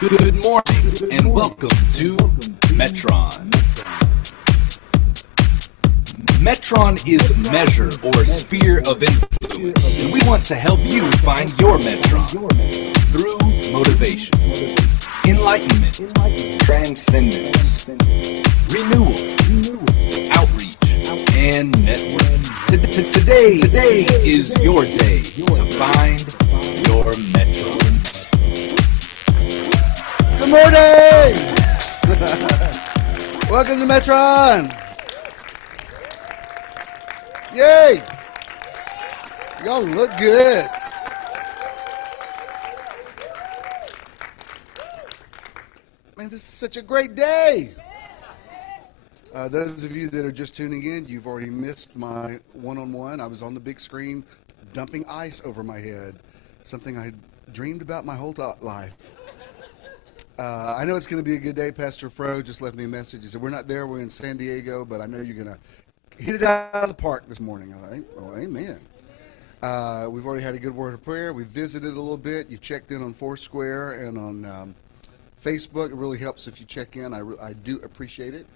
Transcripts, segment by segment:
Good morning and welcome to Metron. Metron is measure or sphere of influence, and we want to help you find your Metron through motivation, enlightenment, transcendence, renewal, outreach, and network. Today is your day to find your Metron. Good morning! Welcome to Metron! Yay! Y'all look good. Man, this is such a great day. Those of you that are just tuning in, you've already missed my one-on-one. I was on the big screen dumping ice over my head, something I dreamed about my whole life. I know it's going to be a good day. Pastor Fro just left me a message. He said, we're not there. We're in San Diego, but I know you're going to hit it out of the park this morning. All right? Oh, amen. We've already had a good word of prayer. We've visited a little bit. You've checked in on Foursquare and on Facebook. It really helps if you check in. I do appreciate it.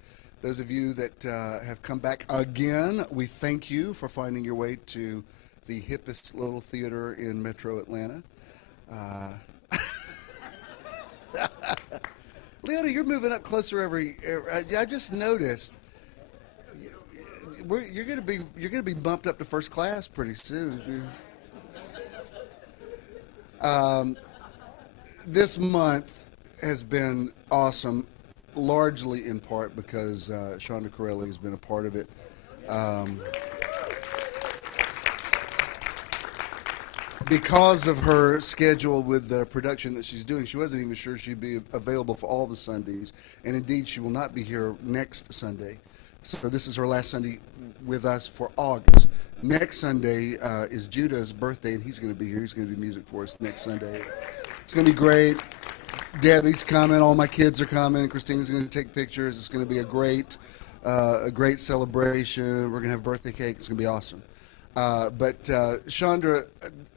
Those of you that have come back again, we thank you for finding your way to the hippest little theater in Metro Atlanta. Leona, you're moving up closer every I just noticed. You're gonna be bumped up to first class pretty soon. This month has been awesome, largely in part because Shonda Corelli has been a part of it. Because of her schedule with the production that she's doing, she wasn't even sure she'd be available for all the Sundays, and indeed she will not be here next Sunday. So this is her last Sunday with us for August. Next Sunday is Judah's birthday, and he's going to be here. He's going to do music for us next Sunday. It's going to be great. Debbie's coming. All my kids are coming. Christina's going to take pictures. It's going to be a great celebration. We're going to have birthday cake. It's going to be awesome. But Chandra,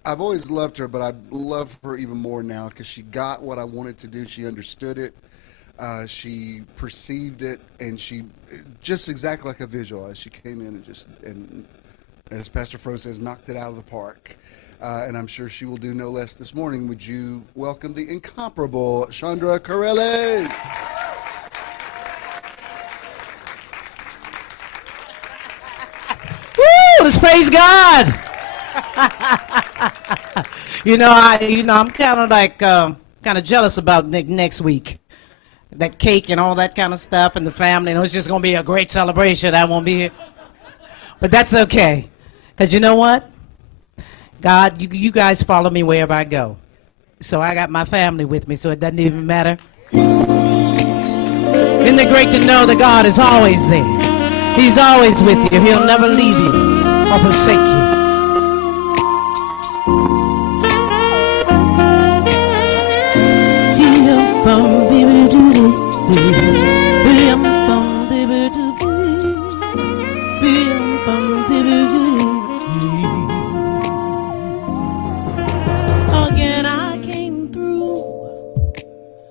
I've always loved her, but I love her even more now because she got what I wanted to do. She understood it. She perceived it, and she just exactly like I visualized. She came in and as Pastor Fro says, knocked it out of the park. And I'm sure she will do no less this morning. Would you welcome the incomparable Chandra Corelli? Woo! Let's praise God. I'm kind of like jealous about next week. That cake and all that kind of stuff and the family. And it's just going to be a great celebration. I won't be here. But that's okay. Because you know what? God, you guys follow me wherever I go. So I got my family with me, so it doesn't even matter. Isn't it great to know that God is always there? He's always with you. He'll never leave you or forsake you. Again I came through,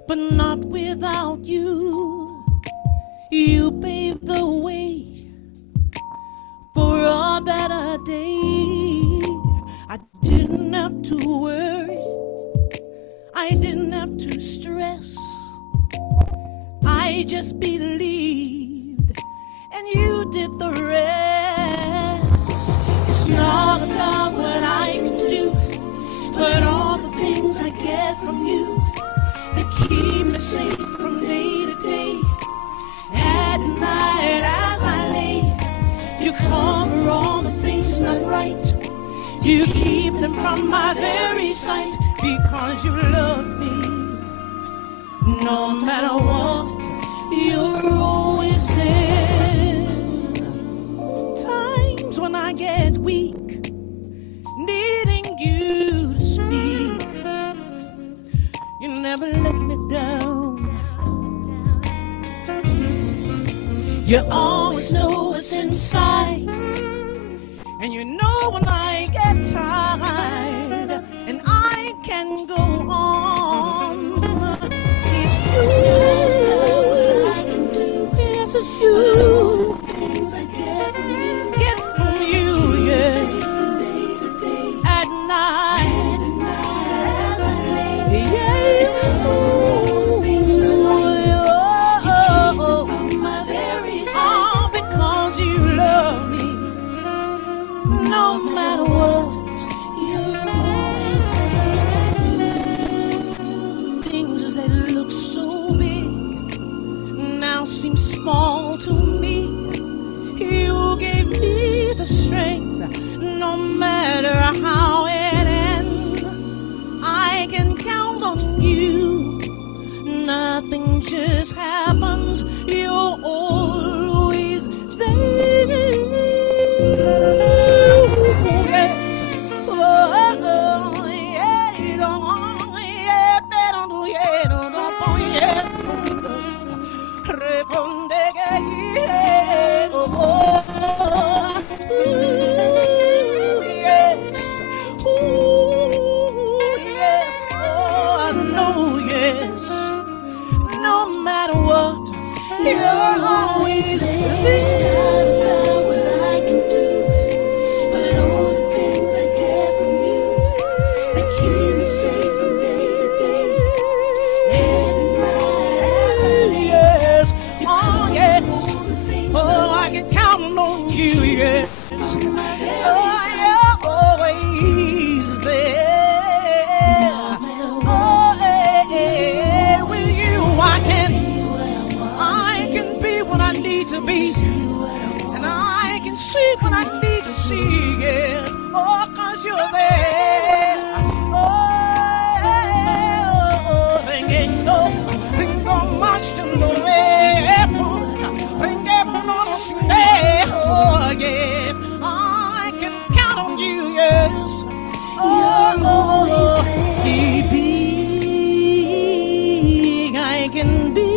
but not without you. You paved the way for a better day. I didn't have to worry, I didn't have to stress. I just believed, and you did the rest. It's not about what I can do, but all the things I get from you that keep me safe from day to day. At night as I lay, you cover all the things not right. You keep them from my very sight because you love me. No matter what, you're always there. Times when I get weak, needing you to speak, you never let me down. You always know what's inside, and you know when I get tired and I can go on. seem small to me. You gave me the strength, no matter how it ends. I can count on you. Nothing just happens. You're always there. You're always there. What I can do, but all the things I get from you, that keep me safe from day to day. Head in my eyes, yes, oh yes, oh I can count on you, yes, oh you're always there. Oh, yeah, with you I can be what I need to be, and I can see what I need to see, yes, oh, 'cause you're there. Oh, vengo much to know, oh, yes, I can count on you, yes, oh, baby, I can be.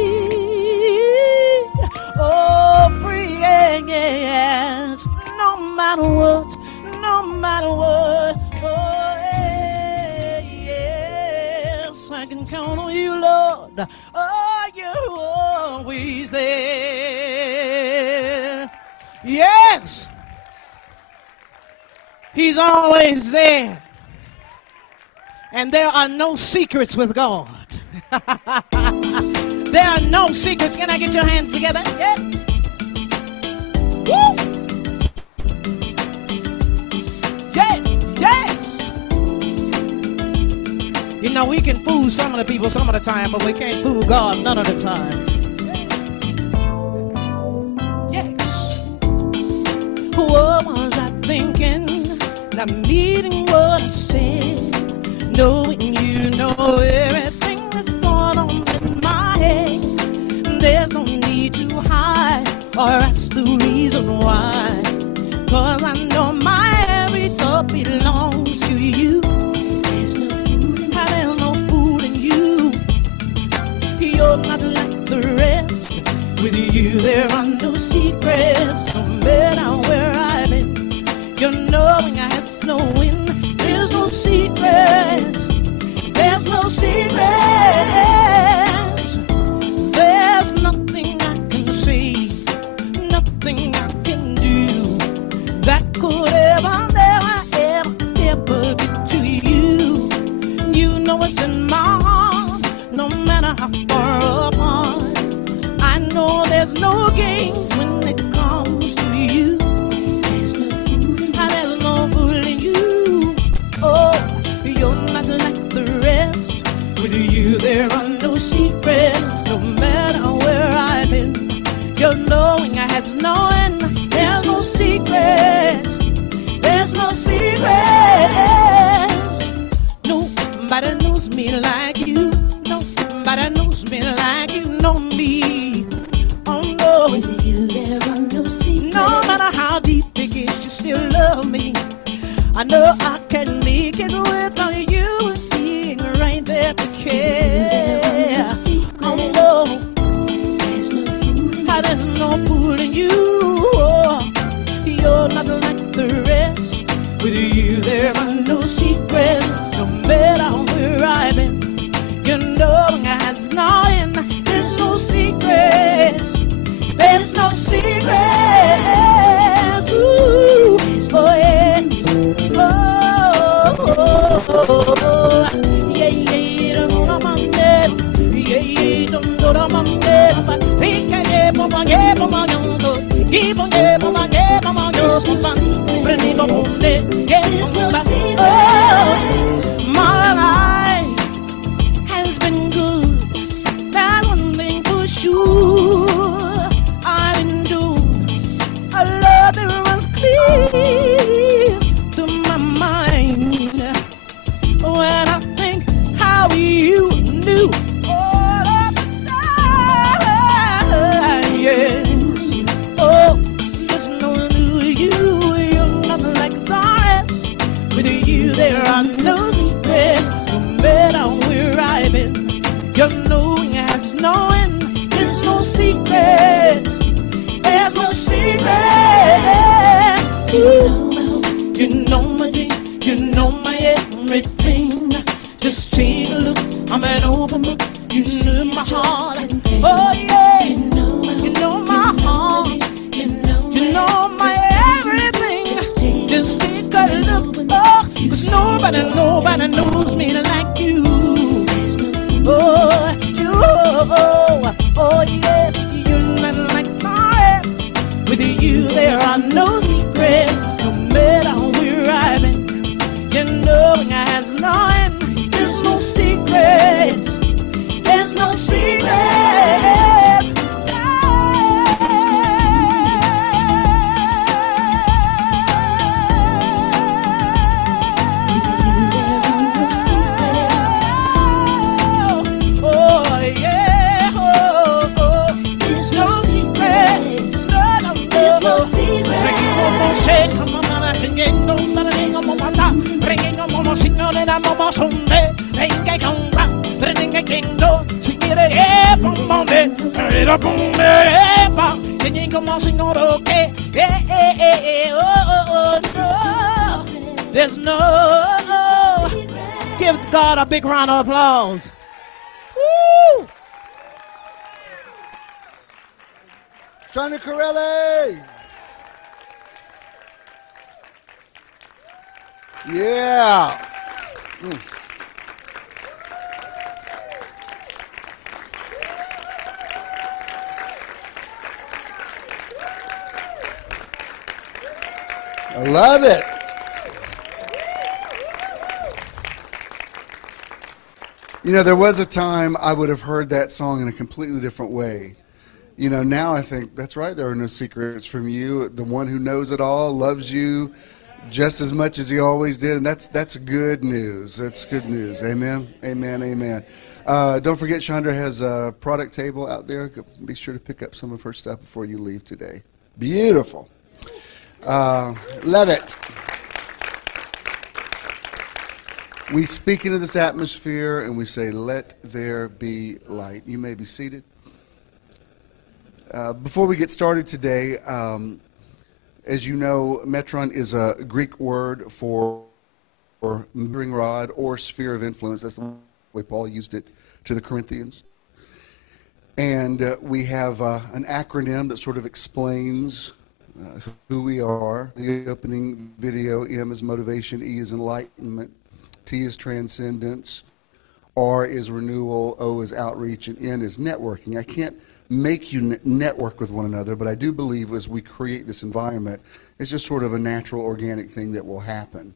Yes, no matter what, oh yes, I can count on you, Lord. Oh, you're always there. Yes, He's always there. And there are no secrets with God. There are no secrets. Can I get your hands together? Yeah. Woo! Yeah, yes. You know, we can fool some of the people some of the time, but we can't fool God none of the time. Yes. What was I thinking? Not meeting what I said. Knowing you know everything that's going on in my head. There's no need to hide or ask the reason why, 'cause I know my every thought belongs to you. There's no fooling you. You're not like the rest. With you there are no secrets. No matter where I've been, you're knowing I have no win. There's no secrets. There's no secrets. There's nothing I can say, nothing I can do that could ever get to you. You know what's in my heart, no matter how far apart. I know there's no games when it comes to you. There's no fooling you. Oh, you're not like the rest. With you there are no secrets. No matter where I've been, you're knowing I has no end. There's no secrets. There's no secrets. Nobody knows me like you. Nobody knows me like you know me. Oh no. With you there are no secrets. No matter how deep it gets, you still love me. I know I can make it without you being right there to care. Oh no. There's no fooling you. Oh, you're not like the rest. With you there are no secrets. No matter where I've been, you know I has no end. There's no secrets. There's no secrets. Ooh, oh yeah. Oh, oh, oh, Your knowing has no end. There's no secrets. There's no secrets. You know my dreams. You know my everything. Just take a look. I'm an open book. You know my heart. Oh yeah. You know my heart. You know my everything. Just take a look. Oh, 'cause nobody knows me like you. Oh, you. Oh yes. You're not like Taurus. With you there are no secrets. No matter where I've been. You know it has no end. There's no secrets. There's no secrets. Oh yeah. Oh. There's no secrets. No. There's no secrets. There's no. Give God a big round of applause. Woo! Shana Corelli. Yeah. I love it. You know, there was a time I would have heard that song in a completely different way. You know, now I think, that's right, there are no secrets from you. The one who knows it all loves you just as much as he always did, and that's good news. That's good news. Amen, amen, amen. Don't forget, Chandra has a product table out there. Be sure to pick up some of her stuff before you leave today. Beautiful. Love it. We speak into this atmosphere and we say, let there be light. You may be seated. Before we get started today, as you know, metron is a Greek word for measuring rod or sphere of influence. That's the way Paul used it to the Corinthians. And we have an acronym that sort of explains who we are. The opening video, M is motivation, E is enlightenment, T is transcendence, R is renewal, O is outreach, and N is networking. I can't make you network with one another, but I do believe as we create this environment, it's just sort of a natural, organic thing that will happen.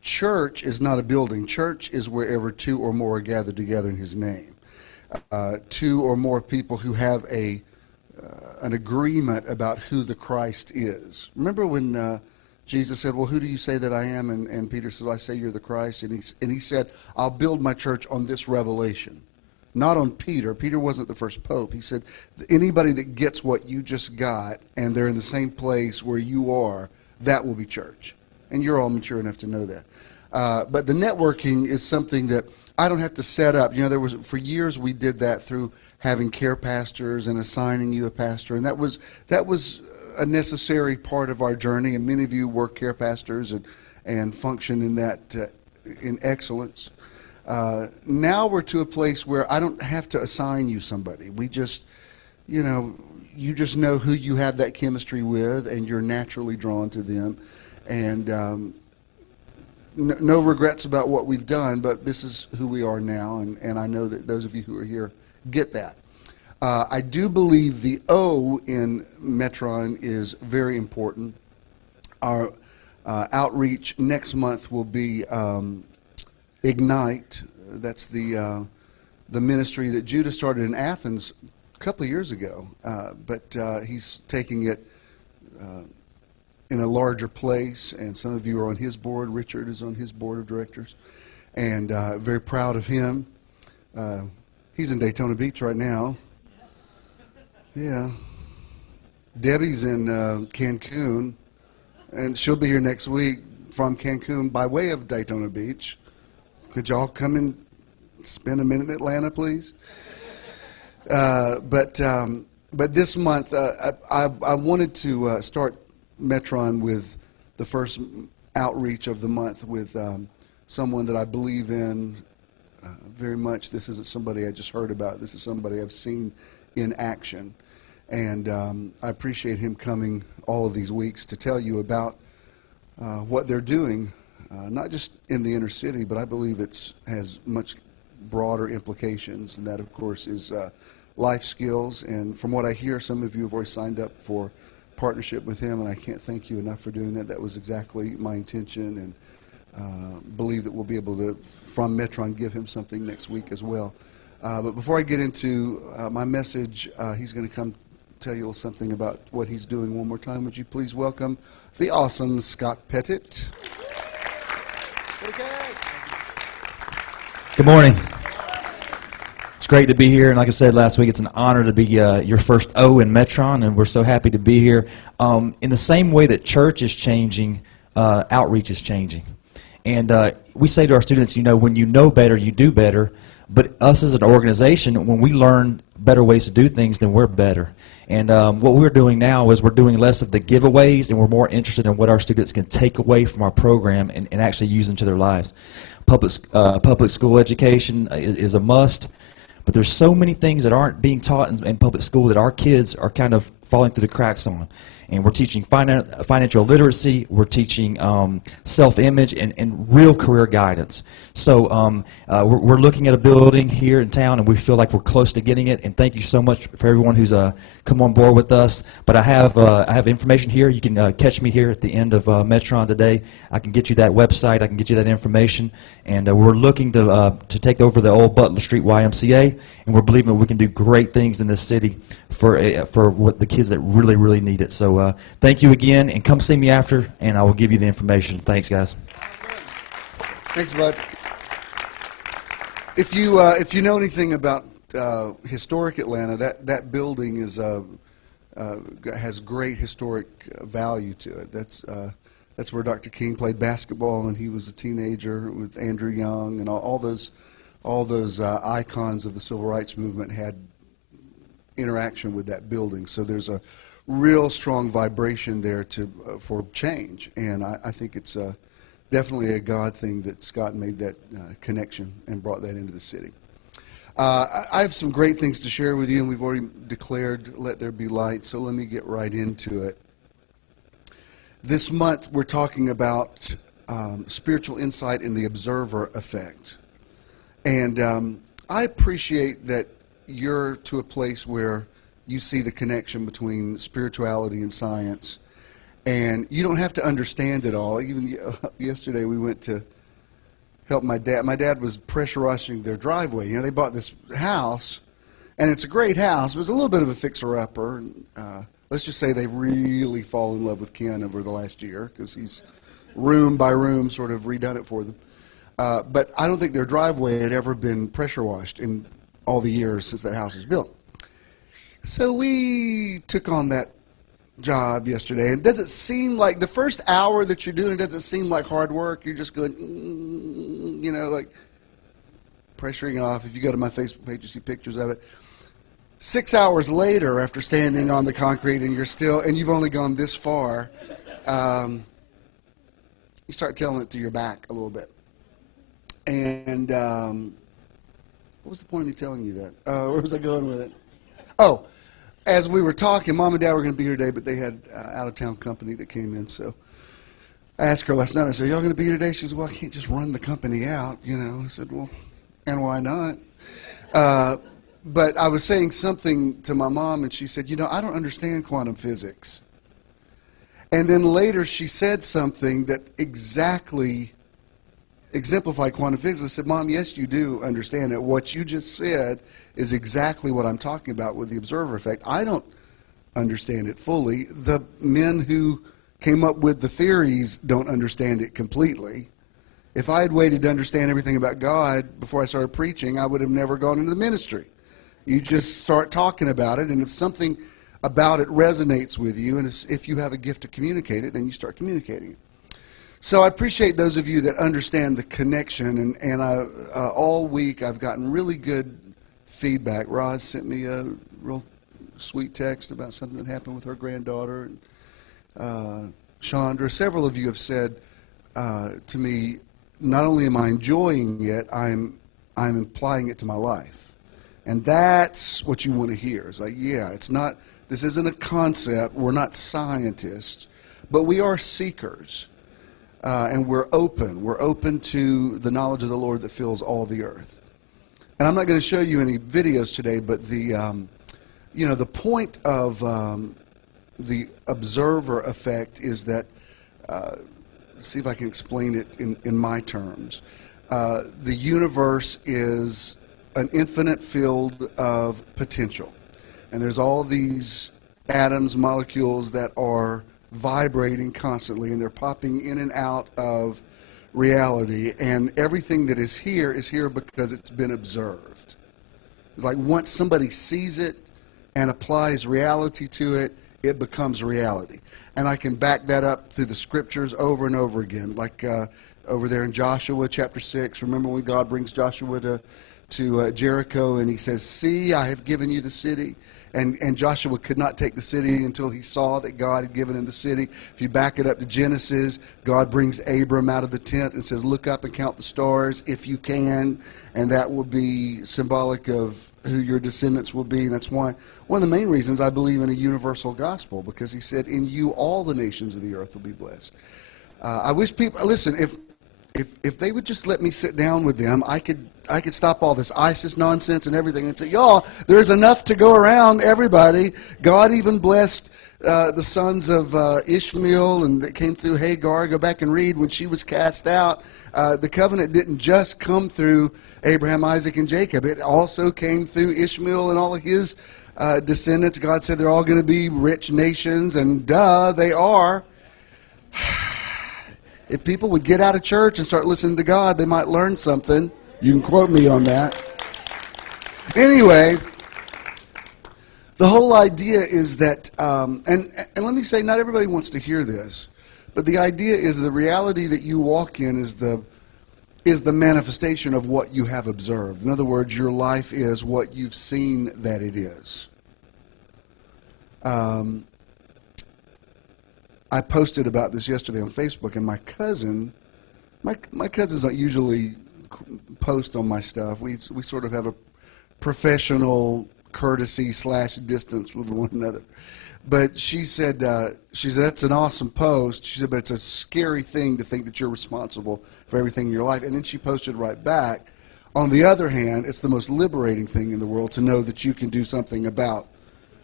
Church is not a building. Church is wherever two or more are gathered together in his name. Two or more people who have an agreement about who the Christ is. Remember when Jesus said, well, who do you say that I am? And Peter said, I say you're the Christ. And he said, I'll build my church on this revelation. Not on Peter. Peter wasn't the first pope. He said, anybody that gets what you just got and they're in the same place where you are, that will be church. And you're all mature enough to know that. But the networking is something that I don't have to set up. You know, for years we did that through having care pastors and assigning you a pastor. And that was a necessary part of our journey. And many of you were care pastors and function in that in excellence. Now we're to a place where I don't have to assign you somebody. We just, you just know who you have that chemistry with, and you're naturally drawn to them. And no regrets about what we've done, but this is who we are now, and I know that those of you who are here get that. I do believe the O in Metron is very important. Our outreach next month will be Ignite. That's the ministry that Judah started in Athens a couple of years ago, but he's taking it in a larger place, and some of you are on his board. Richard is on his board of directors, and very proud of him. He's in Daytona Beach right now. Yeah. Debbie's in Cancun, and she'll be here next week from Cancun by way of Daytona Beach. Could y'all come spend a minute in Atlanta, please. But this month, I wanted to start Metron with the first outreach of the month with someone that I believe in very much. This isn't somebody I just heard about. This is somebody I've seen in action. And I appreciate him coming all of these weeks to tell you about what they're doing, not just in the inner city, but I believe it has much broader implications. And that, of course, is life skills. And from what I hear, some of you have already signed up for partnership with him, and I can't thank you enough for doing that. That was exactly my intention, and believe that we'll be able to, from Metron, give him something next week as well. But before I get into my message, he's going to come tell you something about what he's doing one more time. Would you please welcome the awesome Scott Pettit. Good morning. It's great to be here, and like I said last week, it's an honor to be your first O in Metron, and we're so happy to be here. In the same way that church is changing, outreach is changing. And we say to our students, when you know better, you do better. But us as an organization, when we learn better ways to do things, then we're better. And what we're doing now is we're doing less of the giveaways, and we're more interested in what our students can take away from our program and actually use into their lives. Public school education is a must, but there's so many things that aren't being taught in public school that our kids are kind of falling through the cracks on. And we're teaching financial literacy, we're teaching self-image, and real career guidance. So we're looking at a building here in town, and we feel like we're close to getting it. And thank you so much for everyone who's come on board with us. But I have information here. You can catch me here at the end of Metron today. I can get you that website. I can get you that information. And we're looking to take over the old Butler Street YMCA, and we're believing we can do great things in this city for what the kids that really, really need it. So thank you again, and come see me after, and I will give you the information. Thanks, guys. Thanks, bud. If you know anything about historic Atlanta, that building has great historic value to it. That's where Dr. King played basketball when he was a teenager with Andrew Young, and all those icons of the civil rights movement had interaction with that building. So there's a real strong vibration there for change, and I think it's definitely a God thing that Scott made that connection and brought that into the city. I have some great things to share with you, and we've already declared let there be light, so let me get right into it. This month we're talking about spiritual insight and the observer effect, and I appreciate that you're to a place where you see the connection between spirituality and science, and you don't have to understand it all. Even yesterday we went to help my dad. My dad was pressure washing their driveway. They bought this house, and it's a great house. It was a little bit of a fixer-upper. Let's just say they've really fallen in love with Ken over the last year, because he's room by room sort of redone it for them. But I don't think their driveway had ever been pressure washed in all the years since that house was built. So we took on that job yesterday, and does it seem like the first hour that you're doing it, does it seem like hard work? You're just going, like pressuring it off. If you go to my Facebook page, you see pictures of it. 6 hours later, after standing on the concrete, and you've only gone this far, you start telling it to your back a little bit. And what was the point of me telling you that? Where was I going with it? Oh, as we were talking, Mom and Dad were going to be here today, but they had out-of-town company that came in. So I asked her last night, I said, "Y'all going to be here today?" She said, "Well, I can't just run the company out, I said, "Well, and why not?" But I was saying something to my mom, and she said, "I don't understand quantum physics." And then later she said something that exactly exemplified quantum physics. I said, "Mom, yes, you do understand it. What you just said is exactly what I'm talking about with the observer effect. I don't understand it fully. The men who came up with the theories don't understand it completely. If I had waited to understand everything about God before I started preaching, I would have never gone into the ministry. You just start talking about it, and if something about it resonates with you, and if you have a gift to communicate it, then you start communicating it." So I appreciate those of you that understand the connection, and all week I've gotten really good feedback. Roz sent me a real sweet text about something that happened with her granddaughter. And, Chandra, several of you have said to me, not only am I enjoying it, I'm applying it to my life. And that's what you want to hear. It's like, yeah, this isn't a concept. We're not scientists, but we are seekers. And we're open. We're open to the knowledge of the Lord that fills all the earth. And I'm not going to show you any videos today, but the point of the observer effect is that, see if I can explain it in my terms. The universe is an infinite field of potential. And there's all these atoms, molecules that are vibrating constantly, and they're popping in and out of reality. And everything that is here because it's been observed. It's like once somebody sees it and applies reality to it, it becomes reality. And I can back that up through the scriptures over and over again. Like over there in Joshua chapter 6, remember when God brings Joshua to Jericho, and he says, "See, I have given you the city." And Joshua could not take the city until he saw that God had given him the city. If you back it up to Genesis, God brings Abram out of the tent and says, "Look up and count the stars if you can." And that will be symbolic of who your descendants will be. And that's why one of the main reasons I believe in a universal gospel, because he said, "In you all the nations of the earth will be blessed." I wish people, listen, if they would just let me sit down with them, I could stop all this ISIS nonsense and everything and say, y'all, there's enough to go around, everybody. God even blessed the sons of Ishmael, and that came through Hagar. Go back and read when she was cast out. The covenant didn't just come through Abraham, Isaac, and Jacob. It also came through Ishmael and all of his descendants. God said they're all going to be rich nations, and they are. If people would get out of church and start listening to God, they might learn something. You can quote me on that. Anyway, the whole idea is that, and let me say, not everybody wants to hear this, but the idea is the reality that you walk in is the manifestation of what you have observed. In other words, your life is what you've seen that it is. I posted about this yesterday on Facebook, and my cousins don't usually post on my stuff. We sort of have a professional courtesy / distance with one another. But she said that's an awesome post. She said, but it's a scary thing to think that you're responsible for everything in your life. And then she posted right back, on the other hand, it's the most liberating thing in the world to know that you can do something about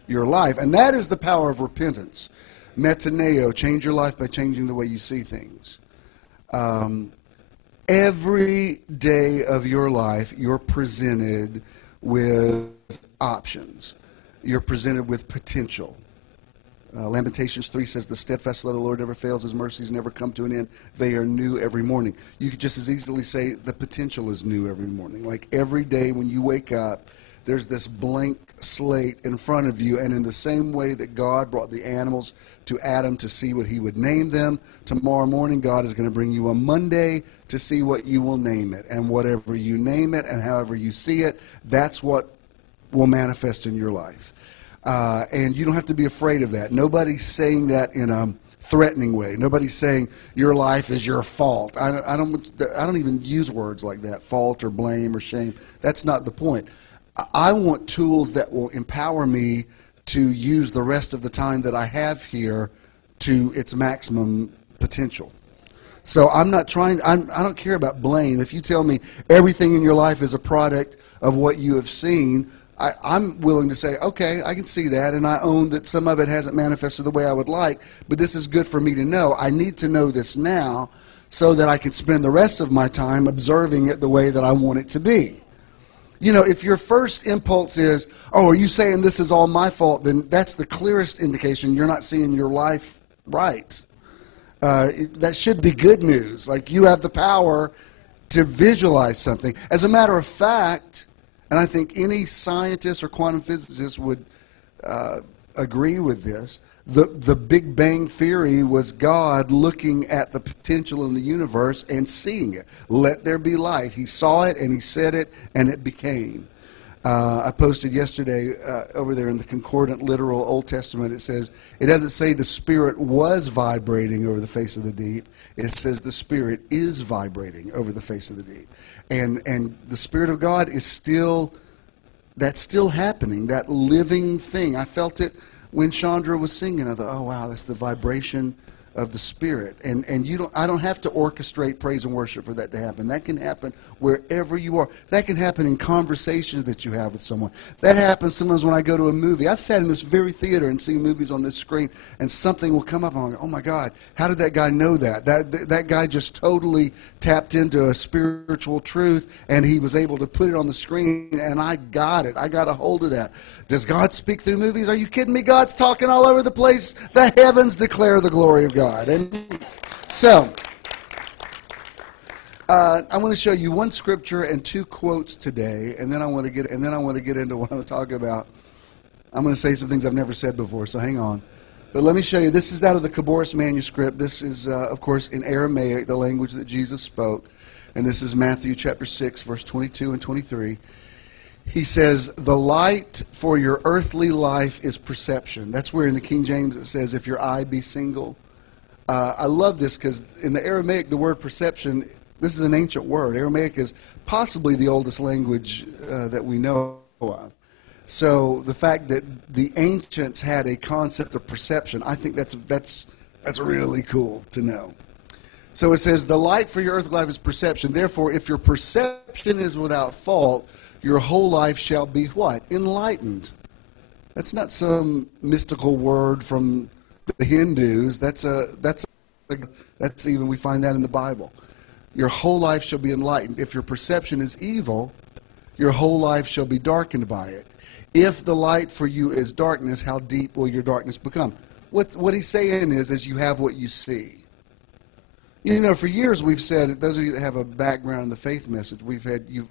your life. And that is the power of repentance. Metaneo, change your life by changing the way you see things. Every day of your life, you're presented with options. You're presented with potential. Lamentations 3 says, "The steadfast love of the Lord never fails. His mercies never come to an end. They are new every morning." You could just as easily say the potential is new every morning. Like every day when you wake up, there's this blank slate in front of you, and in the same way that God brought the animals to Adam to see what he would name them, tomorrow morning God is going to bring you a Monday to see what you will name it. And whatever you name it and however you see it, that's what will manifest in your life. And you don't have to be afraid of that. Nobody's saying that in a threatening way. Nobody's saying your life is your fault. I don't even use words like that, fault or blame or shame. That's not the point. I want tools that will empower me to use the rest of the time that I have here to its maximum potential. So I'm not trying, I don't care about blame. If you tell me everything in your life is a product of what you have seen, I'm willing to say, okay, I can see that, and I own that some of it hasn't manifested the way I would like, but this is good for me to know. I need to know this now so that I can spend the rest of my time observing it the way that I want it to be. You know, if your first impulse is, oh, are you saying this is all my fault, then that's the clearest indication you're not seeing your life right. That should be good news. Like, you have the power to visualize something. As a matter of fact, and I think any scientist or quantum physicist would agree with this, The Big Bang Theory was God looking at the potential in the universe and seeing it. Let there be light. He saw it and he said it and it became. I posted yesterday over there in the Concordant Literal Old Testament, it says, it doesn't say the Spirit was vibrating over the face of the deep. It says the Spirit is vibrating over the face of the deep. And the Spirit of God is still, that's still happening, that living thing. I felt it when Chandra was singing. I thought, oh wow, that's the vibration of the Spirit. And I don't have to orchestrate praise and worship for that to happen. That can happen wherever you are. That can happen in conversations that you have with someone. That happens sometimes when I go to a movie. I've sat in this very theater and seen movies on this screen, and something will come up, and I'm like, oh my God, how did that guy know that? That guy just totally tapped into a spiritual truth, and he was able to put it on the screen, and I got it. I got a hold of that. Does God speak through movies? Are you kidding me? God's talking all over the place. The heavens declare the glory of God. And so, I want to show you one scripture and two quotes today, and then I want to get into what I'm talking about. I'm going to say some things I've never said before, so hang on. But let me show you. This is out of the Caboris manuscript. This is, of course, in Aramaic, the language that Jesus spoke, and this is Matthew chapter 6, verse 22 and 23. He says, the light for your earthly life is perception. That's where in the King James it says, if your eye be single. I love this because in the Aramaic, the word perception, this is an ancient word. Aramaic is possibly the oldest language that we know of. So the fact that the ancients had a concept of perception, I think that's really cool to know. So it says, the light for your earthly life is perception. Therefore, if your perception is without fault, your whole life shall be what? Enlightened. That's not some mystical word from the Hindus. That's even, we find that in the Bible. Your whole life shall be enlightened. If your perception is evil, your whole life shall be darkened by it. If the light for you is darkness, how deep will your darkness become? What he's saying is you have what you see. You know, for years we've said, those of you that have a background in the faith message, we've heard you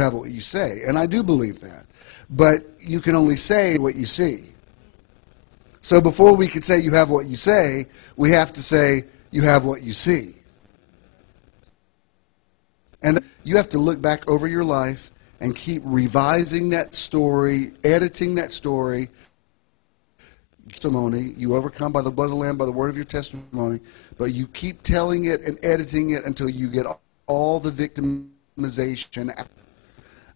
have what you say, and I do believe that. But you can only say what you see. So before we can say you have what you say, we have to say you have what you see. And you have to look back over your life and keep revising that story, editing that story. Testimony, you overcome by the blood of the Lamb, by the word of your testimony, but you keep telling it and editing it until you get all the victimization out.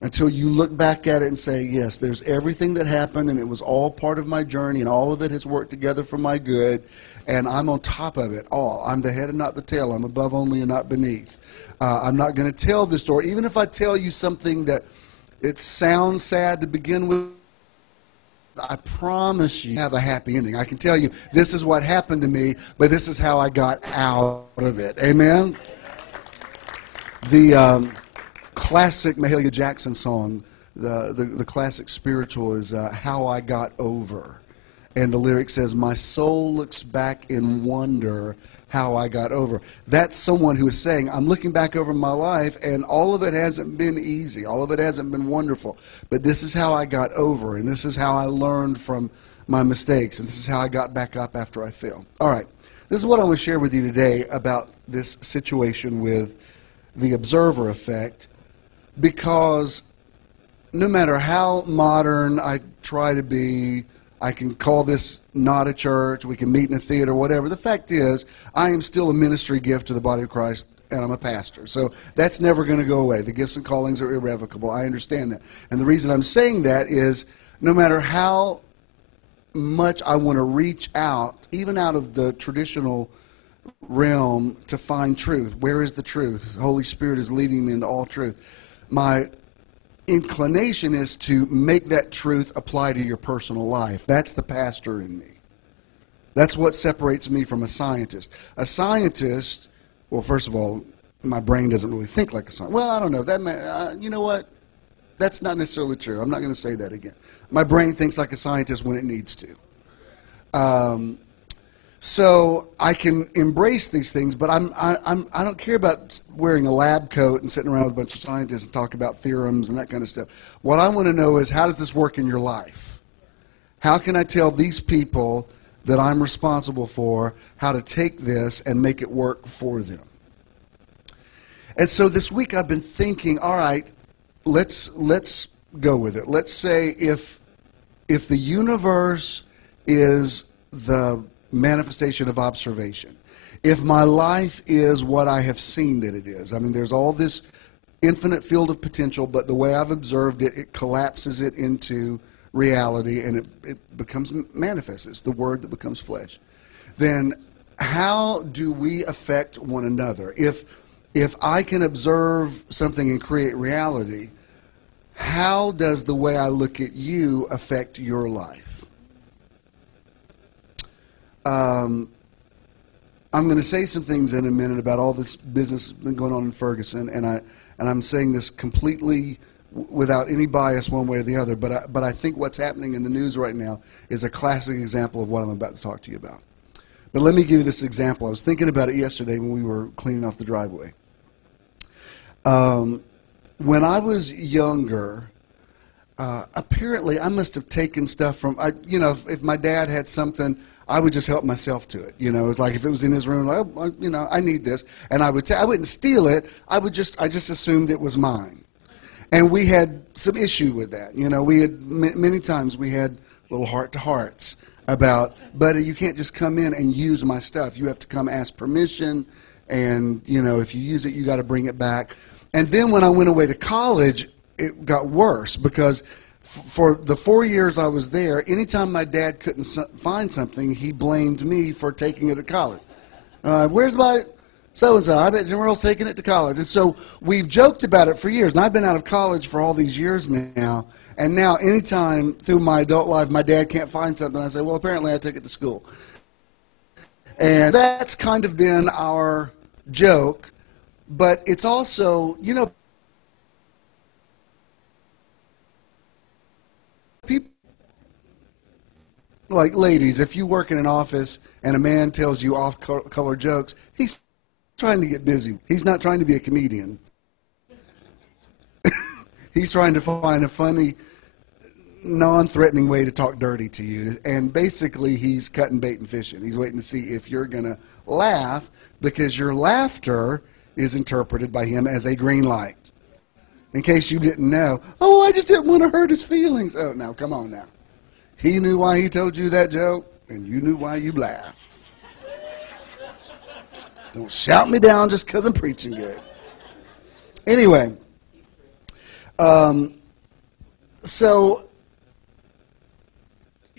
Until you look back at it and say, yes, there's everything that happened, and it was all part of my journey, and all of it has worked together for my good, and I'm on top of it all. I'm the head and not the tail. I'm above only and not beneath. I'm not going to tell this story. Even if I tell you something that it sounds sad to begin with, I promise you have a happy ending. I can tell you, this is what happened to me, but this is how I got out of it. Amen? The classic Mahalia Jackson song, the classic spiritual is How I Got Over. And the lyric says, my soul looks back in wonder how I got over. That's someone who is saying, I'm looking back over my life, and all of it hasn't been easy. All of it hasn't been wonderful. But this is how I got over, and this is how I learned from my mistakes, and this is how I got back up after I failed. All right. This is what I want to share with you today about this situation with the observer effect, because no matter how modern I try to be, I can call this not a church, we can meet in a theater, whatever. The fact is, I am still a ministry gift to the body of Christ, and I'm a pastor. So that's never going to go away. The gifts and callings are irrevocable. I understand that. And the reason I'm saying that is no matter how much I want to reach out, even out of the traditional realm, to find truth. Where is the truth? The Holy Spirit is leading me into all truth. My inclination is to make that truth apply to your personal life. That's the pastor in me. That's what separates me from a scientist. A scientist, well, first of all, my brain doesn't really think like a scientist. Well, I don't know. You know what? That's not necessarily true. I'm not going to say that again. My brain thinks like a scientist when it needs to. So I can embrace these things, but I don't care about wearing a lab coat and sitting around with a bunch of scientists and talk about theorems and that kind of stuff. What I want to know is, how does this work in your life? How can I tell these people that I'm responsible for, how to take this and make it work for them. And so this week I've been thinking, all right, let's go with it. Let's say if the universe is the manifestation of observation, if my life is what I have seen that it is, I mean, there's all this infinite field of potential, but the way I've observed it, it collapses it into reality, and it becomes manifest. It's the word that becomes flesh. Then how do we affect one another? If I can observe something and create reality, how does the way I look at you affect your life? I'm going to say some things in a minute about all this business that's been going on in Ferguson, and I'm saying this completely without any bias one way or the other, but I think what's happening in the news right now is a classic example of what I'm about to talk to you about. But let me give you this example. I was thinking about it yesterday when we were cleaning off the driveway. When I was younger, apparently I must have taken stuff from, if my dad had something, I would just help myself to it. You know, it's like if it was in his room, like, oh, I need this, and I wouldn't steal it. I just assumed it was mine, and we had some issue with that. You know, we had many times we had little heart-to-hearts about, buddy, you can't just come in and use my stuff. You have to come ask permission, and if you use it, you got to bring it back. And then when I went away to college, it got worse because for the 4 years I was there, anytime my dad couldn't find something, he blamed me for taking it to college. Where's my so-and-so? I bet General's taking it to college. And so we've joked about it for years. And I've been out of college for all these years now. And now anytime through my adult life my dad can't find something, I say, well, apparently I took it to school. And that's kind of been our joke. But it's also, people, like ladies, if you work in an office and a man tells you off-color jokes, he's trying to get busy. He's not trying to be a comedian. He's trying to find a funny, non-threatening way to talk dirty to you. And basically, he's cutting bait and fishing. He's waiting to see if you're going to laugh, because your laughter is interpreted by him as a green light. In case you didn't know, oh, I just didn't want to hurt his feelings. Oh, now, come on now. He knew why he told you that joke, and you knew why you laughed. Don't shout me down just because I'm preaching good. Anyway, so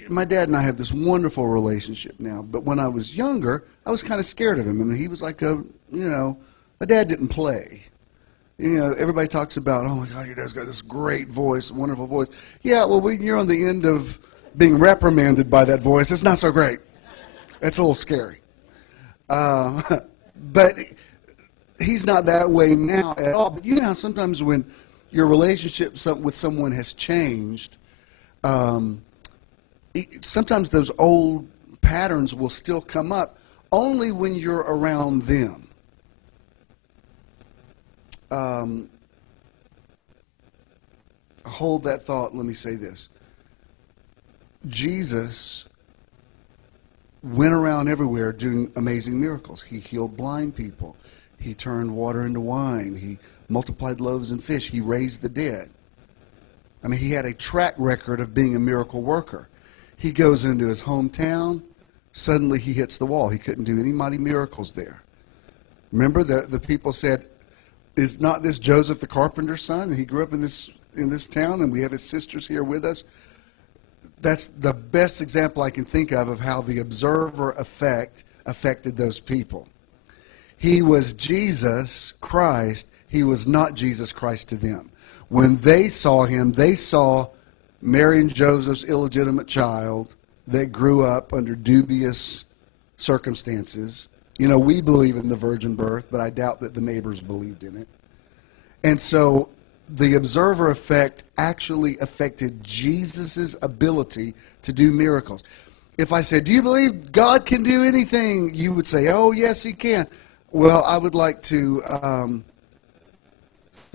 my dad and I have this wonderful relationship now, but when I was younger, I was kind of scared of him. I mean, he was like my dad didn't play. Everybody talks about, oh my God, your dad's got this great voice, wonderful voice. Yeah, well, when you're on the end of being reprimanded by that voice, it's not so great. It's a little scary. But he's not that way now at all. But how sometimes when your relationship with someone has changed, sometimes those old patterns will still come up only when you're around them. Hold that thought. Let me say this. Jesus went around everywhere doing amazing miracles. He healed blind people. He turned water into wine. He multiplied loaves and fish. He raised the dead. I mean, he had a track record of being a miracle worker. He goes into his hometown. Suddenly he hits the wall. He couldn't do any mighty miracles there. Remember, the people said, is not this Joseph the carpenter's son? And he grew up in this town, and we have his sisters here with us. That's the best example I can think of how the observer effect affected those people. He was Jesus Christ. He was not Jesus Christ to them. When they saw him, they saw Mary and Joseph's illegitimate child that grew up under dubious circumstances. We believe in the virgin birth, but I doubt that the neighbors believed in it. And so the observer effect actually affected Jesus' ability to do miracles. If I said, do you believe God can do anything? You would say, oh, yes, he can. Well, I would like to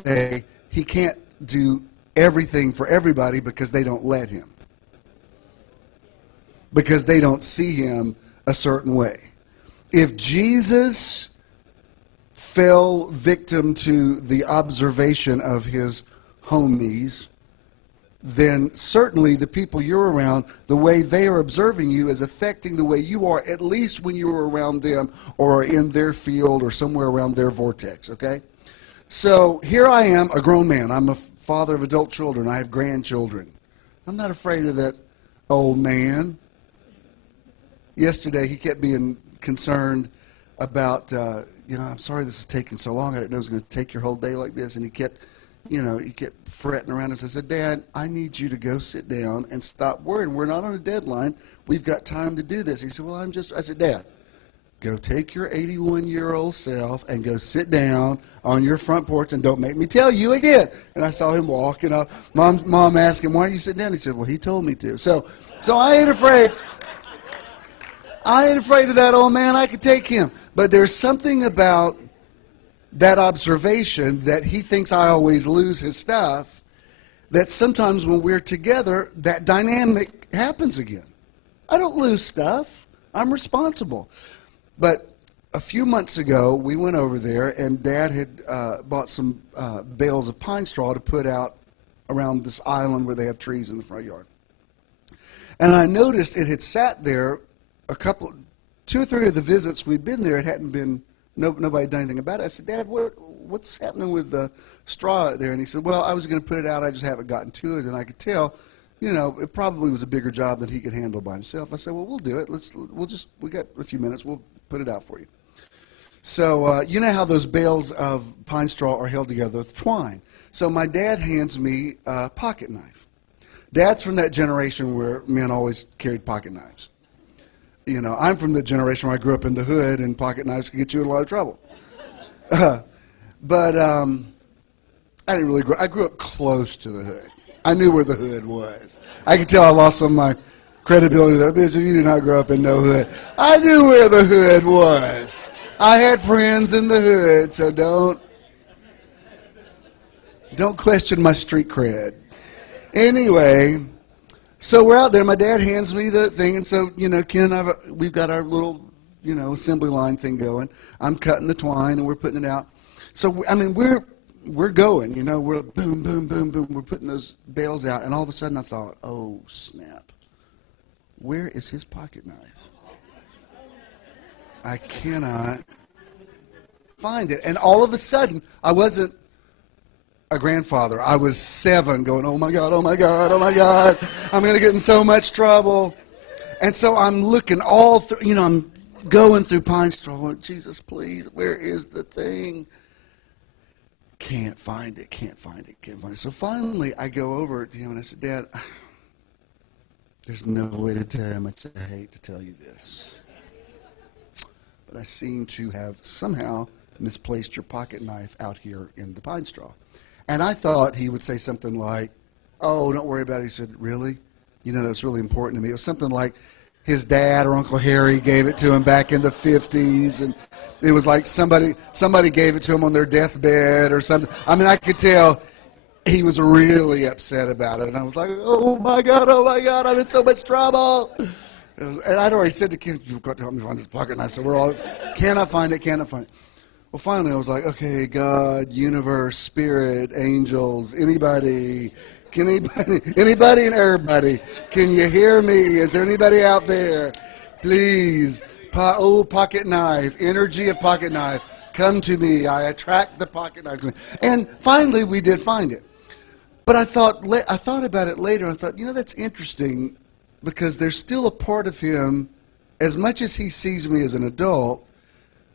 say he can't do everything for everybody because they don't let him. because they don't see him a certain way. If Jesus fell victim to the observation of his homies, then certainly the people you're around, the way they are observing you is affecting the way you are, at least when you are around them or in their field or somewhere around their vortex, okay? So here I am, a grown man. I'm a father of adult children. I have grandchildren. I'm not afraid of that old man. Yesterday, he kept being concerned about, I'm sorry this is taking so long. I didn't know it was going to take your whole day like this. And he kept fretting around us. I said, Dad, I need you to go sit down and stop worrying. We're not on a deadline. We've got time to do this. He said, well, I said, Dad, go take your 81-year-old self and go sit down on your front porch and don't make me tell you again. And I saw him walking up. Mom asked him, why are you sitting down? He said, well, he told me to. So I ain't afraid. I ain't afraid of that old man. I could take him. But there's something about that observation that he thinks I always lose his stuff, that sometimes when we're together, that dynamic happens again. I don't lose stuff. I'm responsible. But a few months ago, we went over there, and Dad had bought some bales of pine straw to put out around this island where they have trees in the front yard. And I noticed it had sat there two or three of the visits we'd been there, it hadn't been, nobody had done anything about it. I said, Dad, what's happening with the straw out there? And he said, well, I was going to put it out, I just haven't gotten to it. And I could tell, it probably was a bigger job than he could handle by himself. I said, well, we'll do it. We got a few minutes, we'll put it out for you. So you know how those bales of pine straw are held together with twine. So my dad hands me a pocket knife. Dad's from that generation where men always carried pocket knives. I'm from the generation where I grew up in the hood, and pocket knives could get you in a lot of trouble. But I didn't really I grew up close to the hood. I knew where the hood was. I could tell I lost some of my credibility. That Bishop, you did not grow up in no hood. I knew where the hood was. I had friends in the hood, so don't question my street cred. Anyway, so we're out there. My dad hands me the thing, and so Ken, we've got our little assembly line thing going. I'm cutting the twine, and we're putting it out. So we're going. We're boom, boom, boom, boom. We're putting those bales out, and all of a sudden I thought, oh snap, where is his pocket knife? I cannot find it. And all of a sudden, I wasn't a grandfather. I was 7 going, oh my God, oh my God, oh my God. I'm going to get in so much trouble. And so I'm looking all through, I'm going through pine straw. Like, Jesus, please, where is the thing? Can't find it, can't find it, can't find it. So finally, I go over to him and I said, Dad, there's no way to tell you how much I hate to tell you this, but I seem to have somehow misplaced your pocket knife out here in the pine straw. And I thought he would say something like, oh, don't worry about it. He said, really? That's really important to me. It was something like his dad or Uncle Harry gave it to him back in the 50s, and it was like somebody gave it to him on their deathbed or something. I could tell he was really upset about it. And I was like, oh my God, I'm in so much trouble. And I'd already said to Ken, you've got to help me find this pocket knife. So we're all, can I find it? Well, finally, I was like, okay, God, universe, spirit, angels, anybody and everybody, can you hear me? Is there anybody out there? Please, pocket knife, energy of pocket knife, come to me. I attract the pocket knife to me. And finally, we did find it. But I thought about it later. I thought, that's interesting, because there's still a part of him, as much as he sees me as an adult,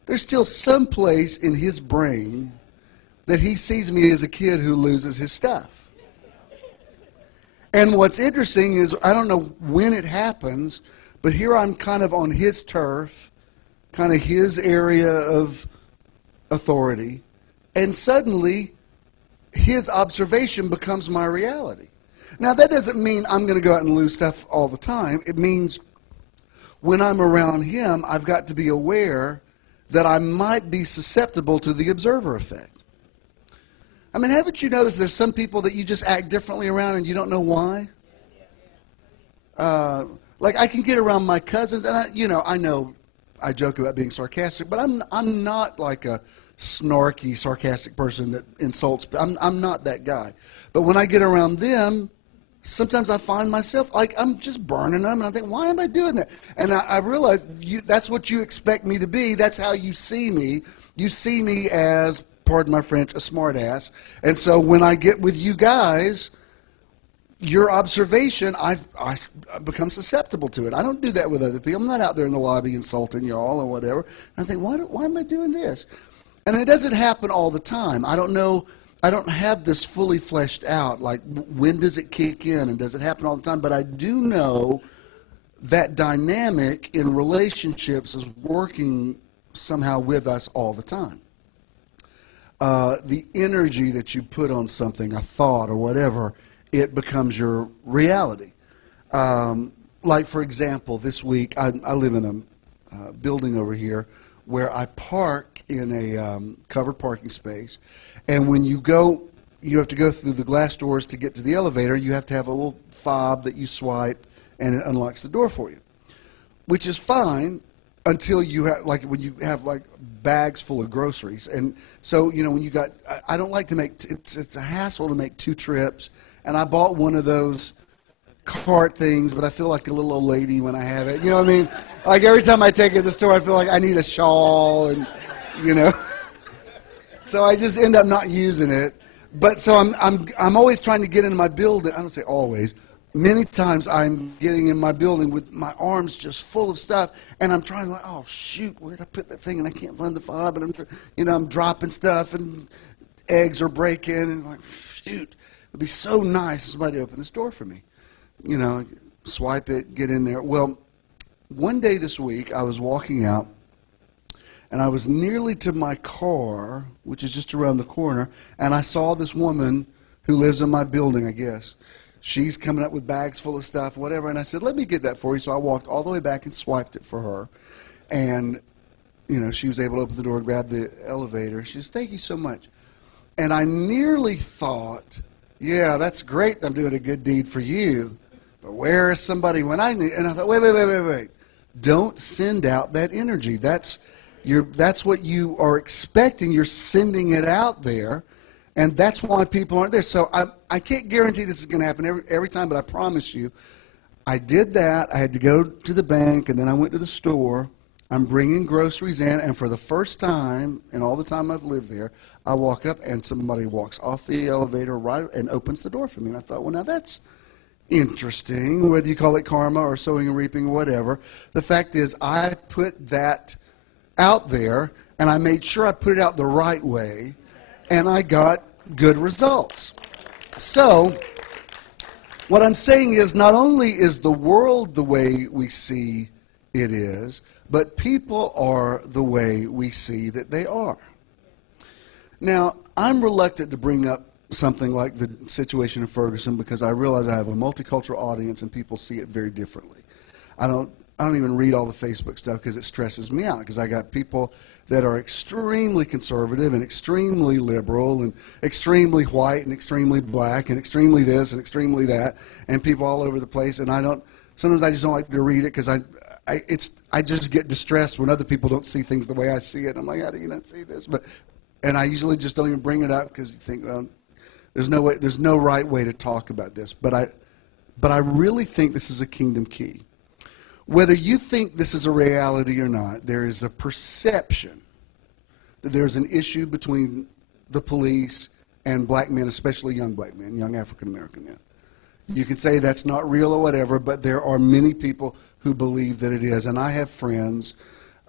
there's still some place in his brain that he sees me as a kid who loses his stuff. And what's interesting is, I don't know when it happens, but here I'm kind of on his turf, kind of his area of authority, and suddenly his observation becomes my reality. Now, that doesn't mean I'm going to go out and lose stuff all the time. It means when I'm around him, I've got to be aware that I might be susceptible to the observer effect. Haven't you noticed there's some people that you just act differently around and you don't know why? Like, I can get around my cousins, and I know I joke about being sarcastic, but I'm not like a snarky, sarcastic person that insults. I'm not that guy. But when I get around them, sometimes I find myself, like, I'm just burning them, and I think, why am I doing that? And I realize that's what you expect me to be. That's how you see me. You see me as, pardon my French, a smart ass. And so when I get with you guys, your observation, I become susceptible to it. I don't do that with other people. I'm not out there in the lobby insulting y'all or whatever. And I think, why am I doing this? And it doesn't happen all the time. I don't know. I don't have this fully fleshed out, like when does it kick in and does it happen all the time? But I do know that dynamic in relationships is working somehow with us all the time. The energy that you put on something, a thought or whatever, it becomes your reality. Like, for example, this week, I live in a building over here where I park in a covered parking space. And when you go, you have to go through the glass doors to get to the elevator. You have to have a little fob that you swipe, and it unlocks the door for you, which is fine until you have, like, when you have, like, bags full of groceries. And so, when you got, I don't like to make, it's a hassle to make 2 trips. And I bought one of those cart things, but I feel like a little old lady when I have it. You know what I mean? Like, every time I take it to the store, I feel like I need a shawl and, So I just end up not using it. But so I'm always trying to get into my building. I don't say always. Many times I'm getting in my building with my arms just full of stuff, and I'm trying, like, oh shoot, where did I put that thing? And I can't find the fob, and I'm dropping stuff, and eggs are breaking, and I'm like, shoot, it'd be so nice if somebody opened this door for me. Swipe it, get in there. Well, one day this week I was walking out, and I was nearly to my car, which is just around the corner, and I saw this woman who lives in my building, I guess. She's coming up with bags full of stuff, whatever, and I said, let me get that for you. So I walked all the way back and swiped it for her. And, she was able to open the door and grab the elevator. She says, thank you so much. And I nearly thought, yeah, that's great that I'm doing a good deed for you, but where is somebody when I need? And I thought, wait. Don't send out that energy. That's what you are expecting. You're sending it out there, and that's why people aren't there. So I can't guarantee this is going to happen every time, but I promise you, I did that. I had to go to the bank, and then I went to the store. I'm bringing groceries in, and for the first time in all the time I've lived there, I walk up, and somebody walks off the elevator right and opens the door for me. And I thought, well, now that's interesting, whether you call it karma or sowing and reaping or whatever. The fact is, I put that out there, and I made sure I put it out the right way, and I got good results. So what I'm saying is, not only is the world the way we see it is, but people are the way we see that they are. Now, I'm reluctant to bring up something like the situation in Ferguson because I realize I have a multicultural audience and people see it very differently. I don't even read all the Facebook stuff because it stresses me out, because I got people that are extremely conservative and extremely liberal and extremely white and extremely black and extremely this and extremely that, and people all over the place. And sometimes I just don't like to read it because I just get distressed when other people don't see things the way I see it. I'm like, how do you not see this? And I usually just don't even bring it up because you think, well, there's no right way to talk about this. But I really think this is a kingdom key. Whether you think this is a reality or not, there is a perception that there's an issue between the police and black men, especially young black men, young African-American men. You can say that's not real or whatever, but there are many people who believe that it is. And I have friends,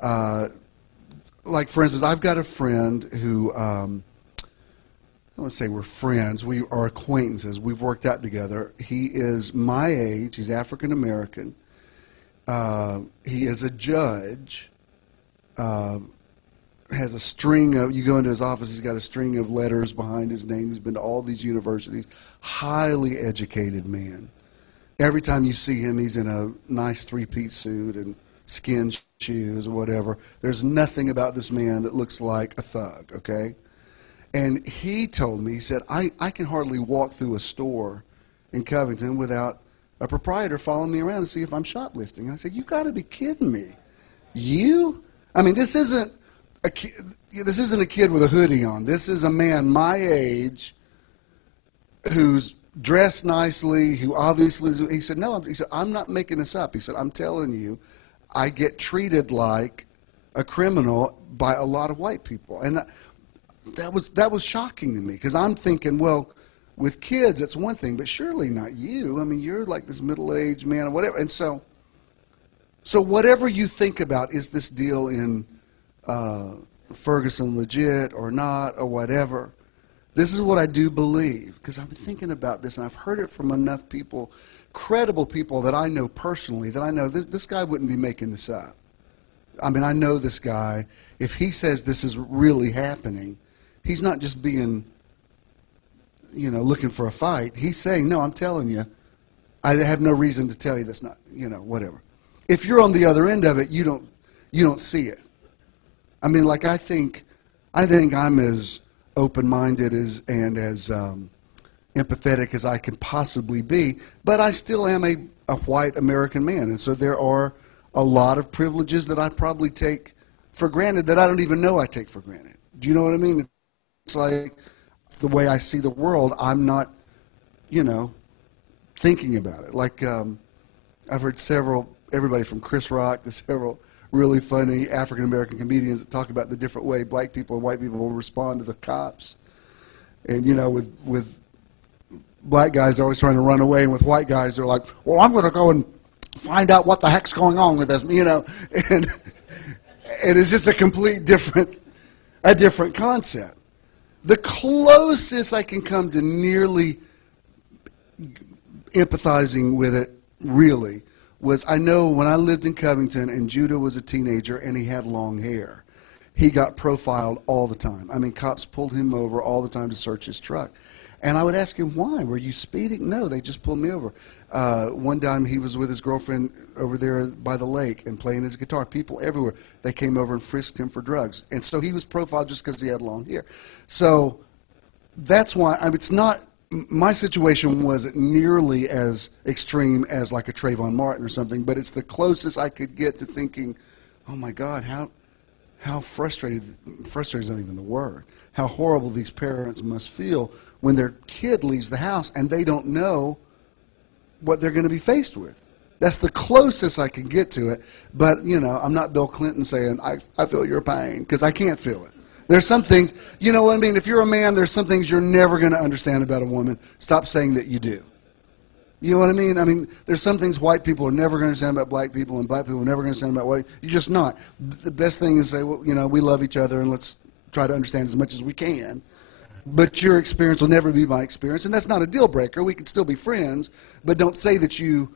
like, for instance, I've got a friend who, I don't want to say we're friends, we are acquaintances. We've worked out together. He is my age. He's African-American. He is a judge, has a string of, you go into his office, he's got a string of letters behind his name. He's been to all these universities. Highly educated man. Every time you see him, he's in a nice three-piece suit and skin shoes or whatever. There's nothing about this man that looks like a thug, okay? And he told me, he said, I can hardly walk through a store in Covington without a proprietor following me around to see if I'm shoplifting. And I said, you got to be kidding me. You? I mean, this isn't a kid with a hoodie on. This is a man my age who's dressed nicely, who obviously is, he said, no, he said, I'm not making this up. He said, I'm telling you, I get treated like a criminal by a lot of white people. And that was shocking to me, because I'm thinking, well, with kids, it's one thing, but surely not you. I mean, you're like this middle-aged man or whatever. And so whatever you think about, is this deal in Ferguson legit or not or whatever, this is what I do believe, because I've been thinking about this, and I've heard it from enough people, credible people that I know personally, that I know this guy wouldn't be making this up. I mean, I know this guy. If he says this is really happening, he's not just being, looking for a fight. He's saying, no, I'm telling you, I have no reason to tell you that's not, whatever. If you're on the other end of it, you don't see it. I mean, like, I think I'm as open-minded and as empathetic as I can possibly be, but I still am a white American man, and so there are a lot of privileges that I probably take for granted that I don't even know I take for granted. Do you know what I mean? It's like the way I see the world, I'm not, thinking about it. Like, I've heard everybody from Chris Rock to several really funny African-American comedians that talk about the different way black people and white people will respond to the cops. And, with black guys, they're always trying to run away, and with white guys, they're like, well, I'm going to go and find out what the heck's going on with this, and it's just a complete different concept. The closest I can come to nearly empathizing with it, really, was I know when I lived in Covington and Judah was a teenager and he had long hair, he got profiled all the time. I mean, cops pulled him over all the time to search his truck. And I would ask him, why? Were you speeding? No, they just pulled me over. One time he was with his girlfriend over there by the lake and playing his guitar. People everywhere, they came over and frisked him for drugs. And so he was profiled just because he had long hair. So that's why, it's not, my situation wasn't nearly as extreme as like a Trayvon Martin or something, but it's the closest I could get to thinking, oh my God, how frustrated is not even the word, how horrible these parents must feel when their kid leaves the house and they don't know what they're going to be faced with. That's the closest I can get to it, but I'm not Bill Clinton saying, I feel your pain, because I can't feel it. There's some things, you know what I mean? If you're a man, there's some things you're never going to understand about a woman. Stop saying that you do. You know what I mean? I mean, there's some things white people are never going to understand about black people, and black people are never going to understand about white. You're just not. The best thing is say, well, we love each other, and let's try to understand as much as we can. But your experience will never be my experience, and that's not a deal breaker. We can still be friends, but don't say that you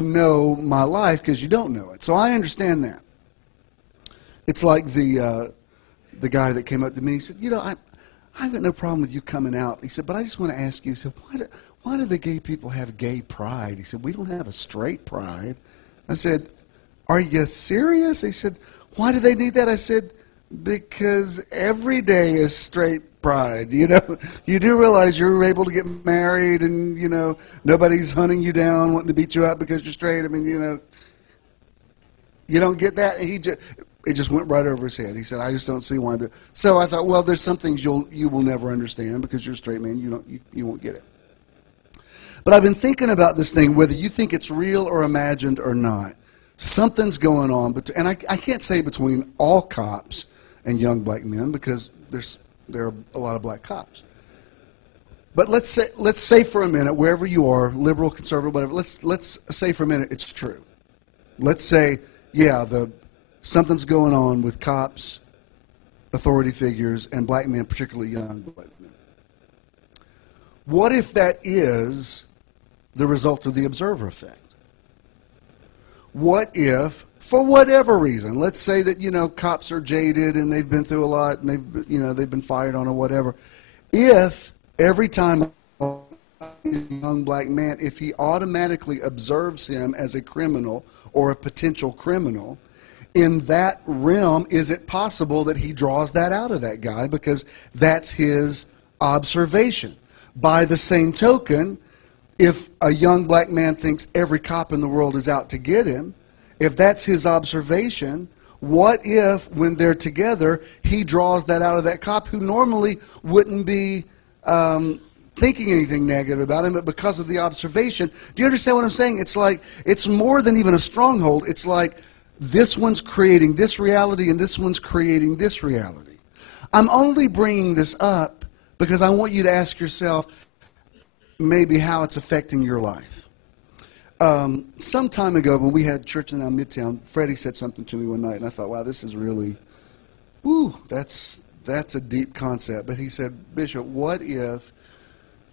know my life, because you don't know it. So I understand that. It's like the guy that came up to me, he said, I've got no problem with you coming out. He said, but I just want to ask you, he said, why do the gay people have gay pride? He said, we don't have a straight pride. I said, are you serious? He said, why do they need that? I said, because every day is straight pride. You do realize you're able to get married and, nobody's hunting you down, wanting to beat you up because you're straight. I mean, you don't get that? It just went right over his head. He said, I just don't see why. So I thought, well, there's some things you will never understand because you're a straight man. You won't get it. But I've been thinking about this thing, whether you think it's real or imagined or not. Something's going on. And I can't say between all cops and young black men, because there are a lot of black cops. But let's say for a minute, wherever you are, liberal, conservative, whatever, let's say for a minute it's true. Let's say, yeah, something's going on with cops, authority figures, and black men, particularly young black men. What if that is the result of the observer effect? What if, for whatever reason, let's say that, cops are jaded and they've been through a lot and they've been fired on or whatever. If every time a young black man, if he automatically observes him as a criminal or a potential criminal, in that realm, is it possible that he draws that out of that guy because that's his observation? By the same token, if a young black man thinks every cop in the world is out to get him, if that's his observation, what if when they're together, he draws that out of that cop who normally wouldn't be thinking anything negative about him, but because of the observation? Do you understand what I'm saying? It's like, it's more than even a stronghold. It's like this one's creating this reality and this one's creating this reality. I'm only bringing this up because I want you to ask yourself maybe how it's affecting your life. Some time ago when we had church in our Midtown, Freddie said something to me one night, and I thought, wow, this is really, that's a deep concept. But he said, Bishop, what if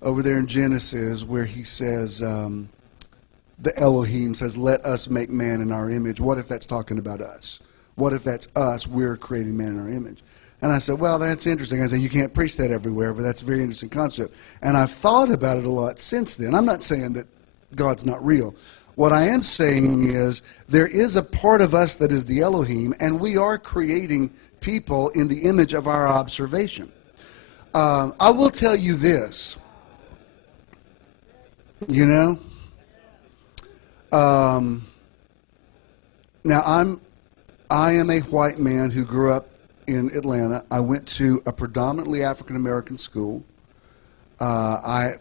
over there in Genesis where he says, the Elohim says, let us make man in our image, what if that's talking about us? What if that's us, we're creating man in our image? And I said, well, that's interesting. I said, you can't preach that everywhere, but that's a very interesting concept. And I've thought about it a lot since then. I'm not saying that God's not real. What I am saying is there is a part of us that is the Elohim, and we are creating people in the image of our observation. I will tell you this, you know. Now, I am a white man who grew up in Atlanta. I went to a predominantly African-American school. I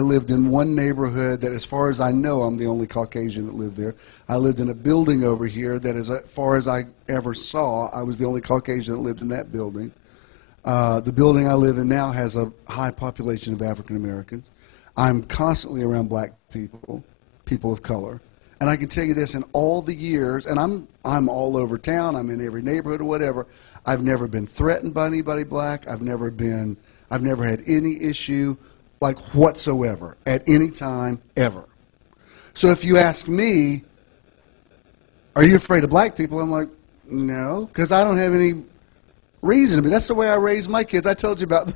lived in one neighborhood that, as far as I know, I'm the only Caucasian that lived there. I lived in a building over here that, as far as I ever saw, I was the only Caucasian that lived in that building. The building I live in now has a high population of African-Americans. I'm constantly around black people, people of color. And I can tell you this, in all the years, and I'm all over town, I'm in every neighborhood or whatever, I've never been threatened by anybody black. I've never had any issue like whatsoever at any time ever. So if you ask me, are you afraid of black people? I'm like, no, because I don't have any reason to be. That's the way I raised my kids. I told you about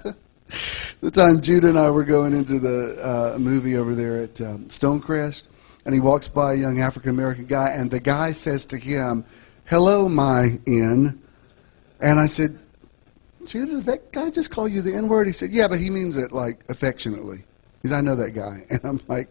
the time Judah and I were going into the movie over there at Stonecrest. And he walks by a young African-American guy, and the guy says to him, hello, my N. And I said, Judah, did that guy just call you the N-word? He said, yeah, but he means it, like, affectionately. He said, I know that guy. And I'm like,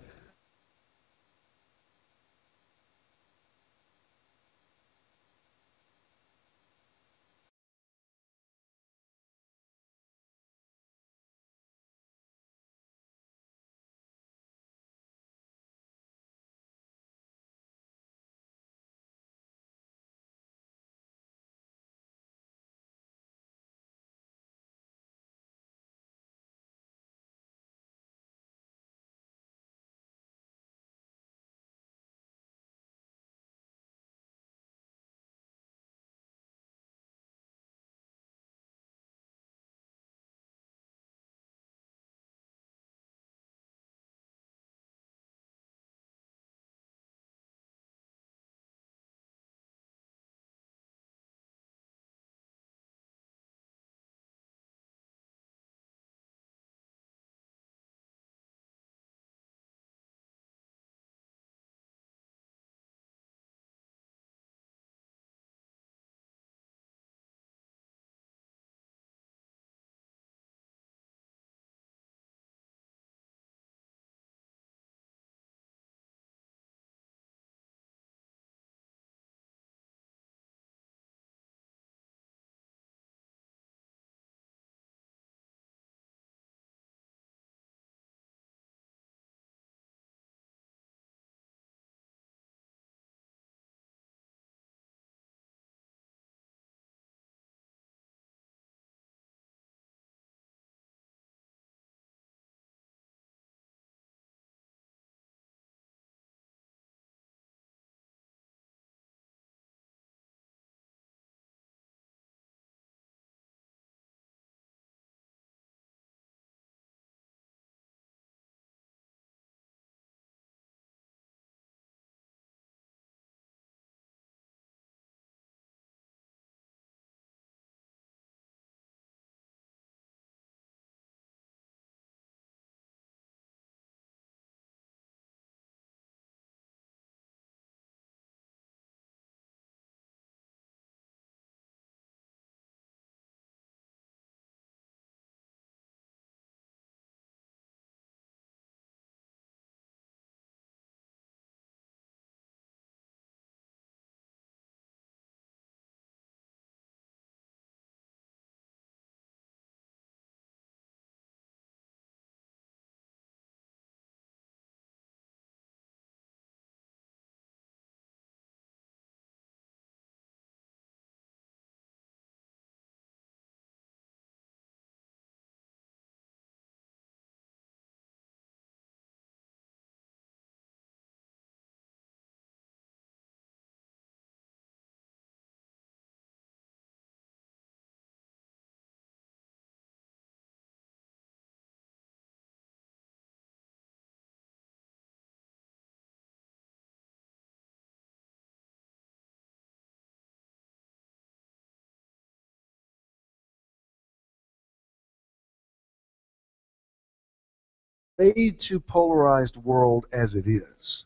way too polarized world as it is.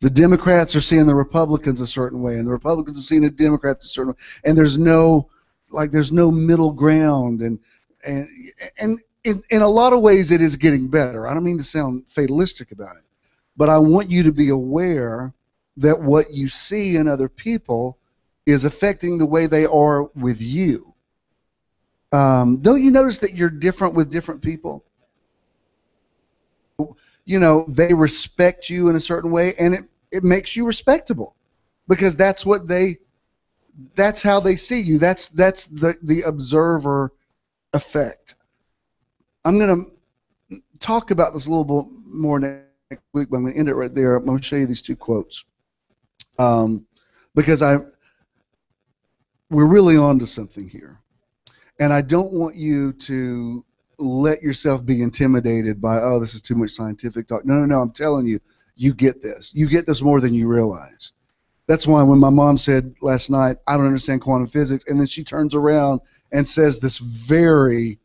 The Democrats are seeing the Republicans a certain way, and the Republicans are seeing the Democrats a certain way, and there's no middle ground, and in a lot of ways it is getting better. I don't mean to sound fatalistic about it, but I want you to be aware that what you see in other people is affecting the way they are with you. Don't you notice that you're different with different people? You know, they respect you in a certain way, and it makes you respectable because that's how they see you. That's the observer effect. I'm going to talk about this a little bit more next week, but I'm going to end it right there. I'm going to show you these two quotes because we're really on to something here. And I don't want you to let yourself be intimidated by, oh, this is too much scientific talk. No, no, no, I'm telling you, you get this. You get this more than you realize. That's why when my mom said last night, I don't understand quantum physics, and then she turns around and says this very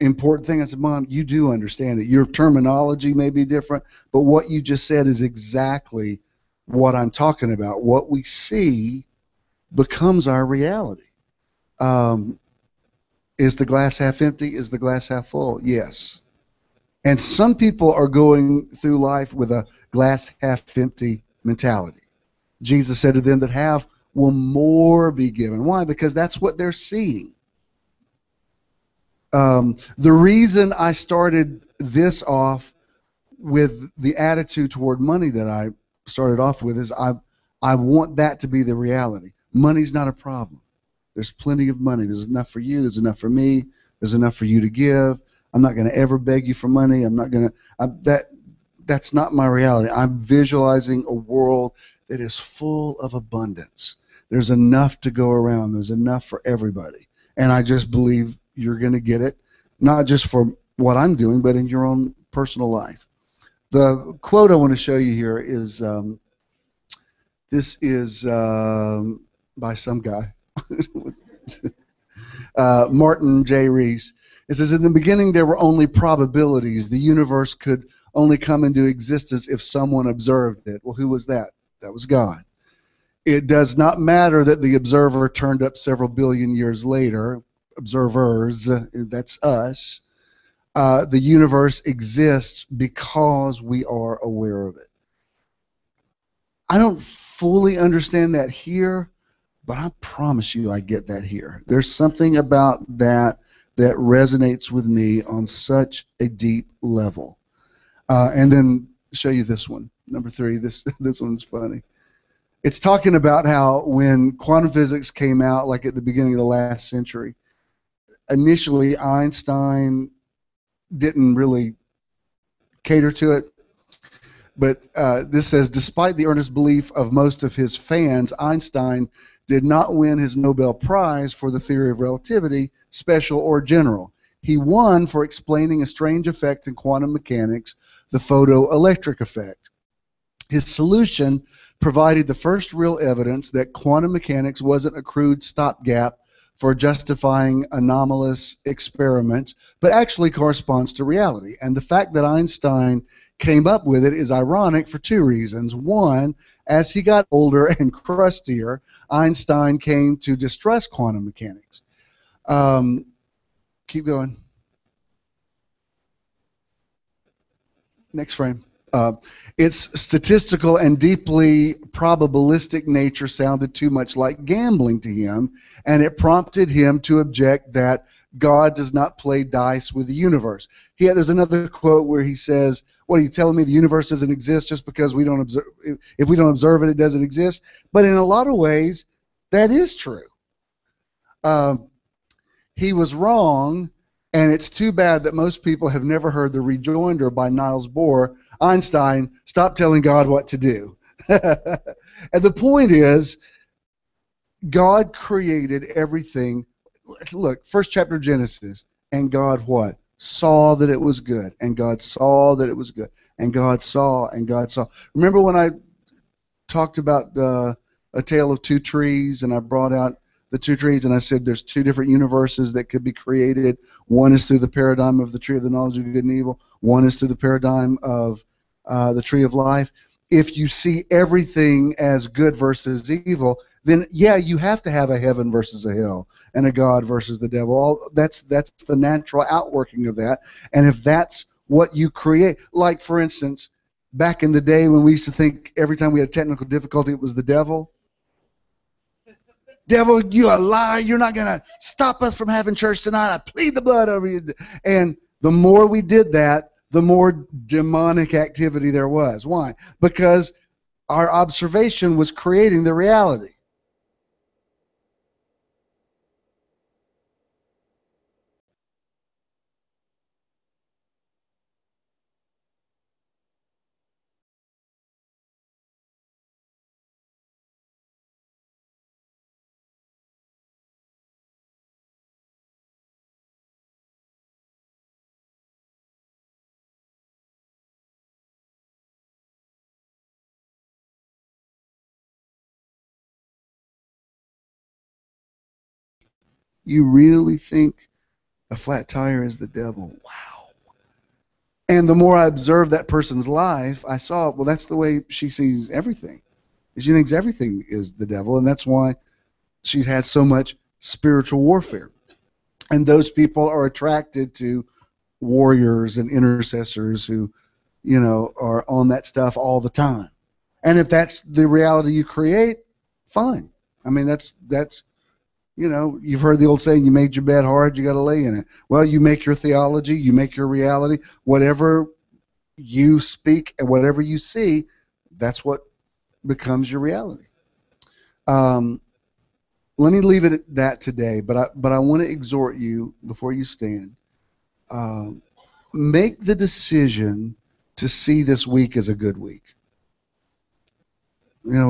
important thing, I said, Mom, you do understand it. Your terminology may be different, but what you just said is exactly what I'm talking about. What we see becomes our reality. Is the glass half empty? Is the glass half full? Yes. And some people are going through life with a glass half empty mentality. Jesus said to them that have will more be given. Why? Because that's what they're seeing. The reason I started this off with the attitude toward money that I started off with is I want that to be the reality. Money's not a problem. There's plenty of money. There's enough for you. There's enough for me. There's enough for you to give. I'm not going to ever beg you for money. I'm not going to. That's not my reality. I'm visualizing a world that is full of abundance. There's enough to go around. There's enough for everybody. And I just believe you're going to get it, not just for what I'm doing, but in your own personal life. The quote I want to show you here is, this is by some guy. Martin J. Rees. It says, in the beginning there were only probabilities. The universe could only come into existence if someone observed it. Well, who was that? That was God. It does not matter that the observer turned up several billion years later. Observers, that's us. The universe exists because we are aware of it. I don't fully understand that here, but I promise you I get that here. There's something about that that resonates with me on such a deep level. And then show you this one, number 3. This one's funny. It's talking about how when quantum physics came out, like at the beginning of the last century, initially Einstein didn't really cater to it. But this says, despite the earnest belief of most of his fans, Einstein did not win his Nobel Prize for the theory of relativity, special or general. He won for explaining a strange effect in quantum mechanics, the photoelectric effect. His solution provided the first real evidence that quantum mechanics wasn't a crude stopgap for justifying anomalous experiments, but actually corresponds to reality. And the fact that Einstein came up with it is ironic for 2 reasons. One, as he got older and crustier, Einstein came to distrust quantum mechanics. Keep going. Next frame. Its statistical and deeply probabilistic nature sounded too much like gambling to him, and it prompted him to object that God does not play dice with the universe. There's another quote where he says, what are you telling me, the universe doesn't exist just because we don't observe? If we don't observe it, it doesn't exist. But in a lot of ways, that is true. He was wrong, and it's too bad that most people have never heard the rejoinder by Niels Bohr, Einstein, stop telling God what to do. And the point is, God created everything. Look, first chapter of Genesis, and God what? Saw that it was good, and God saw that it was good, and God saw, and God saw. Remember when I talked about A Tale of Two Trees, and I brought out the two trees, and I said there's two different universes that could be created. One is through the paradigm of the tree of the knowledge of good and evil. One is through the paradigm of the tree of life. If you see everything as good versus evil, then yeah, you have to have a heaven versus a hell and a God versus the devil. That's the natural outworking of that. And if that's what you create, like for instance, back in the day when we used to think every time we had technical difficulty it was the devil. Devil, you a lie. You're not going to stop us from having church tonight. I plead the blood over you. And the more we did that, the more demonic activity there was. Why? Because our observation was creating the reality. You really think a flat tire is the devil? Wow. And the more I observed that person's life, I saw, well, that's the way she sees everything. She thinks everything is the devil, and that's why she has so much spiritual warfare. And those people are attracted to warriors and intercessors who, are on that stuff all the time. And if that's the reality you create, fine. I mean, that's you've heard the old saying, you made your bed hard, you got to lay in it. Well, you make your theology, you make your reality. Whatever you speak and whatever you see, that's what becomes your reality. Let me leave it at that today, but I want to exhort you before you stand. Make the decision to see this week as a good week.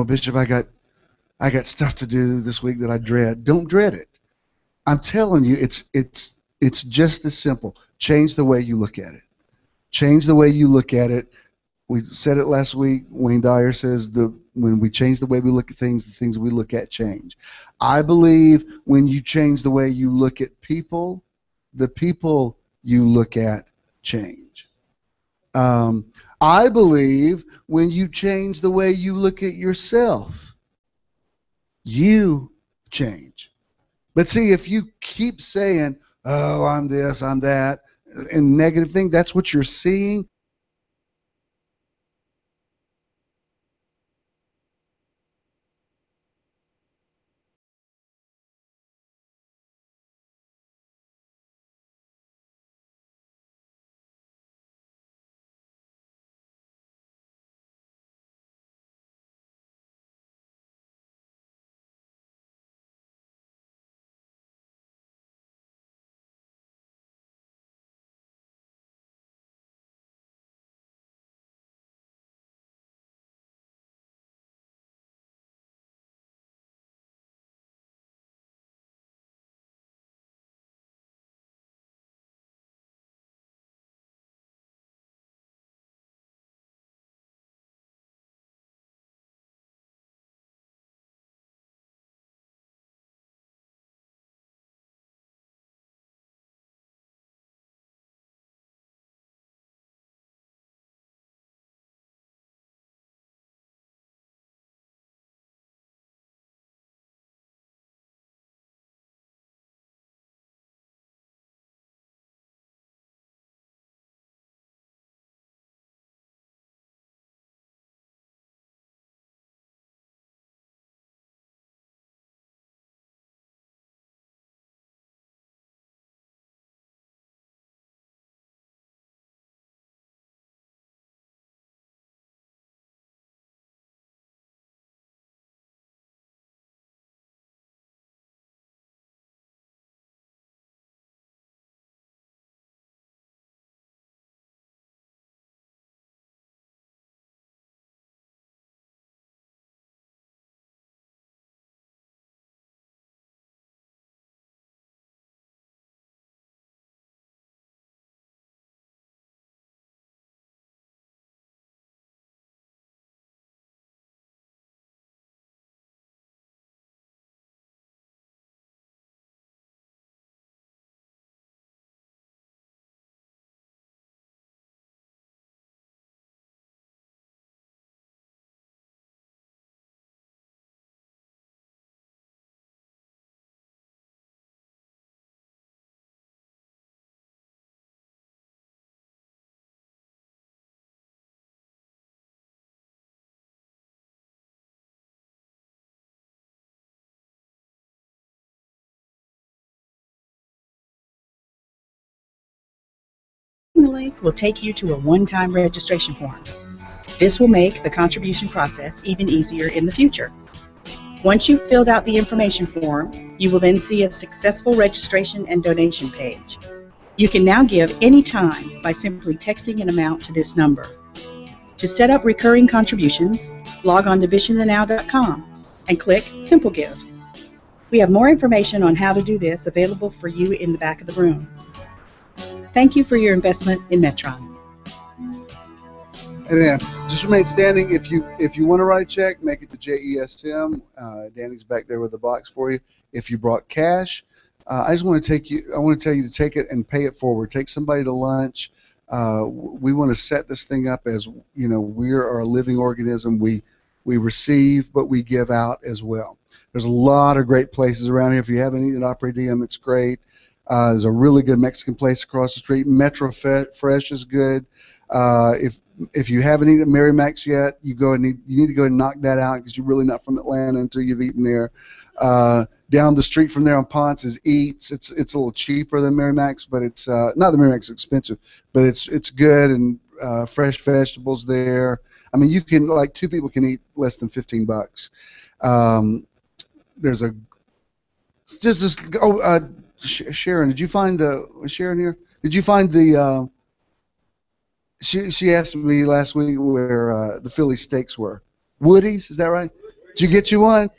Bishop, I got stuff to do this week that I dread. Don't dread it. I'm telling you, it's just this simple. Change the way you look at it. Change the way you look at it. We said it last week. Wayne Dyer says when we change the way we look at things, the things we look at change. I believe when you change the way you look at people, the people you look at change. I believe when you change the way you look at yourself, you change. But see, if you keep saying, oh, I'm this, I'm that, and negative thing, that's what you're seeing. Clicking the link will take you to a one-time registration form. This will make the contribution process even easier in the future. Once you've filled out the information form, you will then see a successful registration and donation page. You can now give any time by simply texting an amount to this number. To set up recurring contributions, log on to visionthenow.com and click Simple Give. We have more information on how to do this available for you in the back of the room. Thank you for your investment in Metron. Amen. Just remain standing. If you want to write a check, make it to JESM. Danny's back there with the box for you. If you brought cash, I want to tell you to take it and pay it forward. Take somebody to lunch. We want to set this thing up as, you know, we are a living organism. We receive, but we give out as well. There's a lot of great places around here. If you haven't eaten at Opry Diem, it's great. There's a really good Mexican place across the street. Metro Fresh is good. If you haven't eaten at Mary Mac's yet, you need to go and knock that out because you're really not from Atlanta until you've eaten there. Down the street from there on Ponce is Eats. It's a little cheaper than Mary Mac's, but it's not that Mary Mac's expensive, but it's good and fresh vegetables there. I mean, you can, like, two people can eat less than $15. There's a Sharon, did you find was Sharon here? Did you find the she asked me last week where the Philly steaks were. Woody's, is that right? Did you get you one?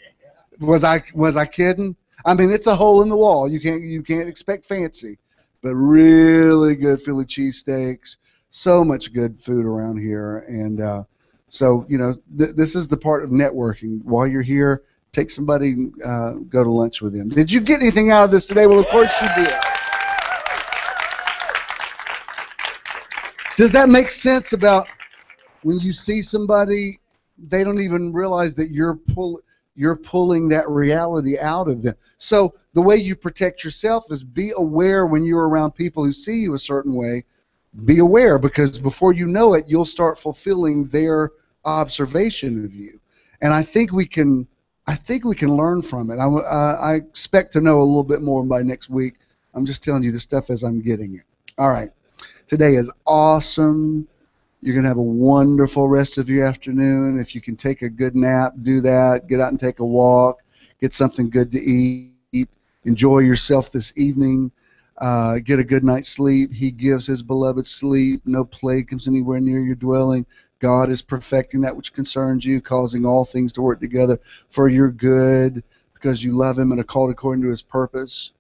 Was I kidding? I mean, it's a hole in the wall. You can't expect fancy, but really good Philly cheesesteaks. So much good food around here, and so, you know, this is the part of networking. While you're here, take somebody, go to lunch with them. Did you get anything out of this today? Well, of course you did. Does that make sense about when you see somebody, they don't even realize that you're pulling that reality out of them? So the way you protect yourself is be aware when you're around people who see you a certain way. Be aware, because before you know it, you'll start fulfilling their observation of you. And I think we can learn from it. I expect to know a little bit more by next week. I'm just telling you the stuff as I'm getting it. All right. Today is awesome. You're going to have a wonderful rest of your afternoon. If you can take a good nap, do that. Get out and take a walk. Get something good to eat. Enjoy yourself this evening. Get a good night's sleep. He gives his beloved sleep. No plague comes anywhere near your dwelling. God is perfecting that which concerns you, causing all things to work together for your good, because you love him and are called according to his purpose.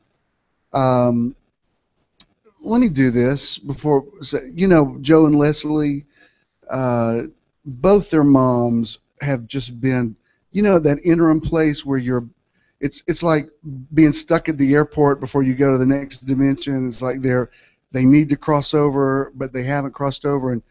Let me do this before, you know, Joe and Leslie, both their moms have just been, you know, that interim place where it's like being stuck at the airport before you go to the next dimension. It's like they need to cross over, but they haven't crossed over, and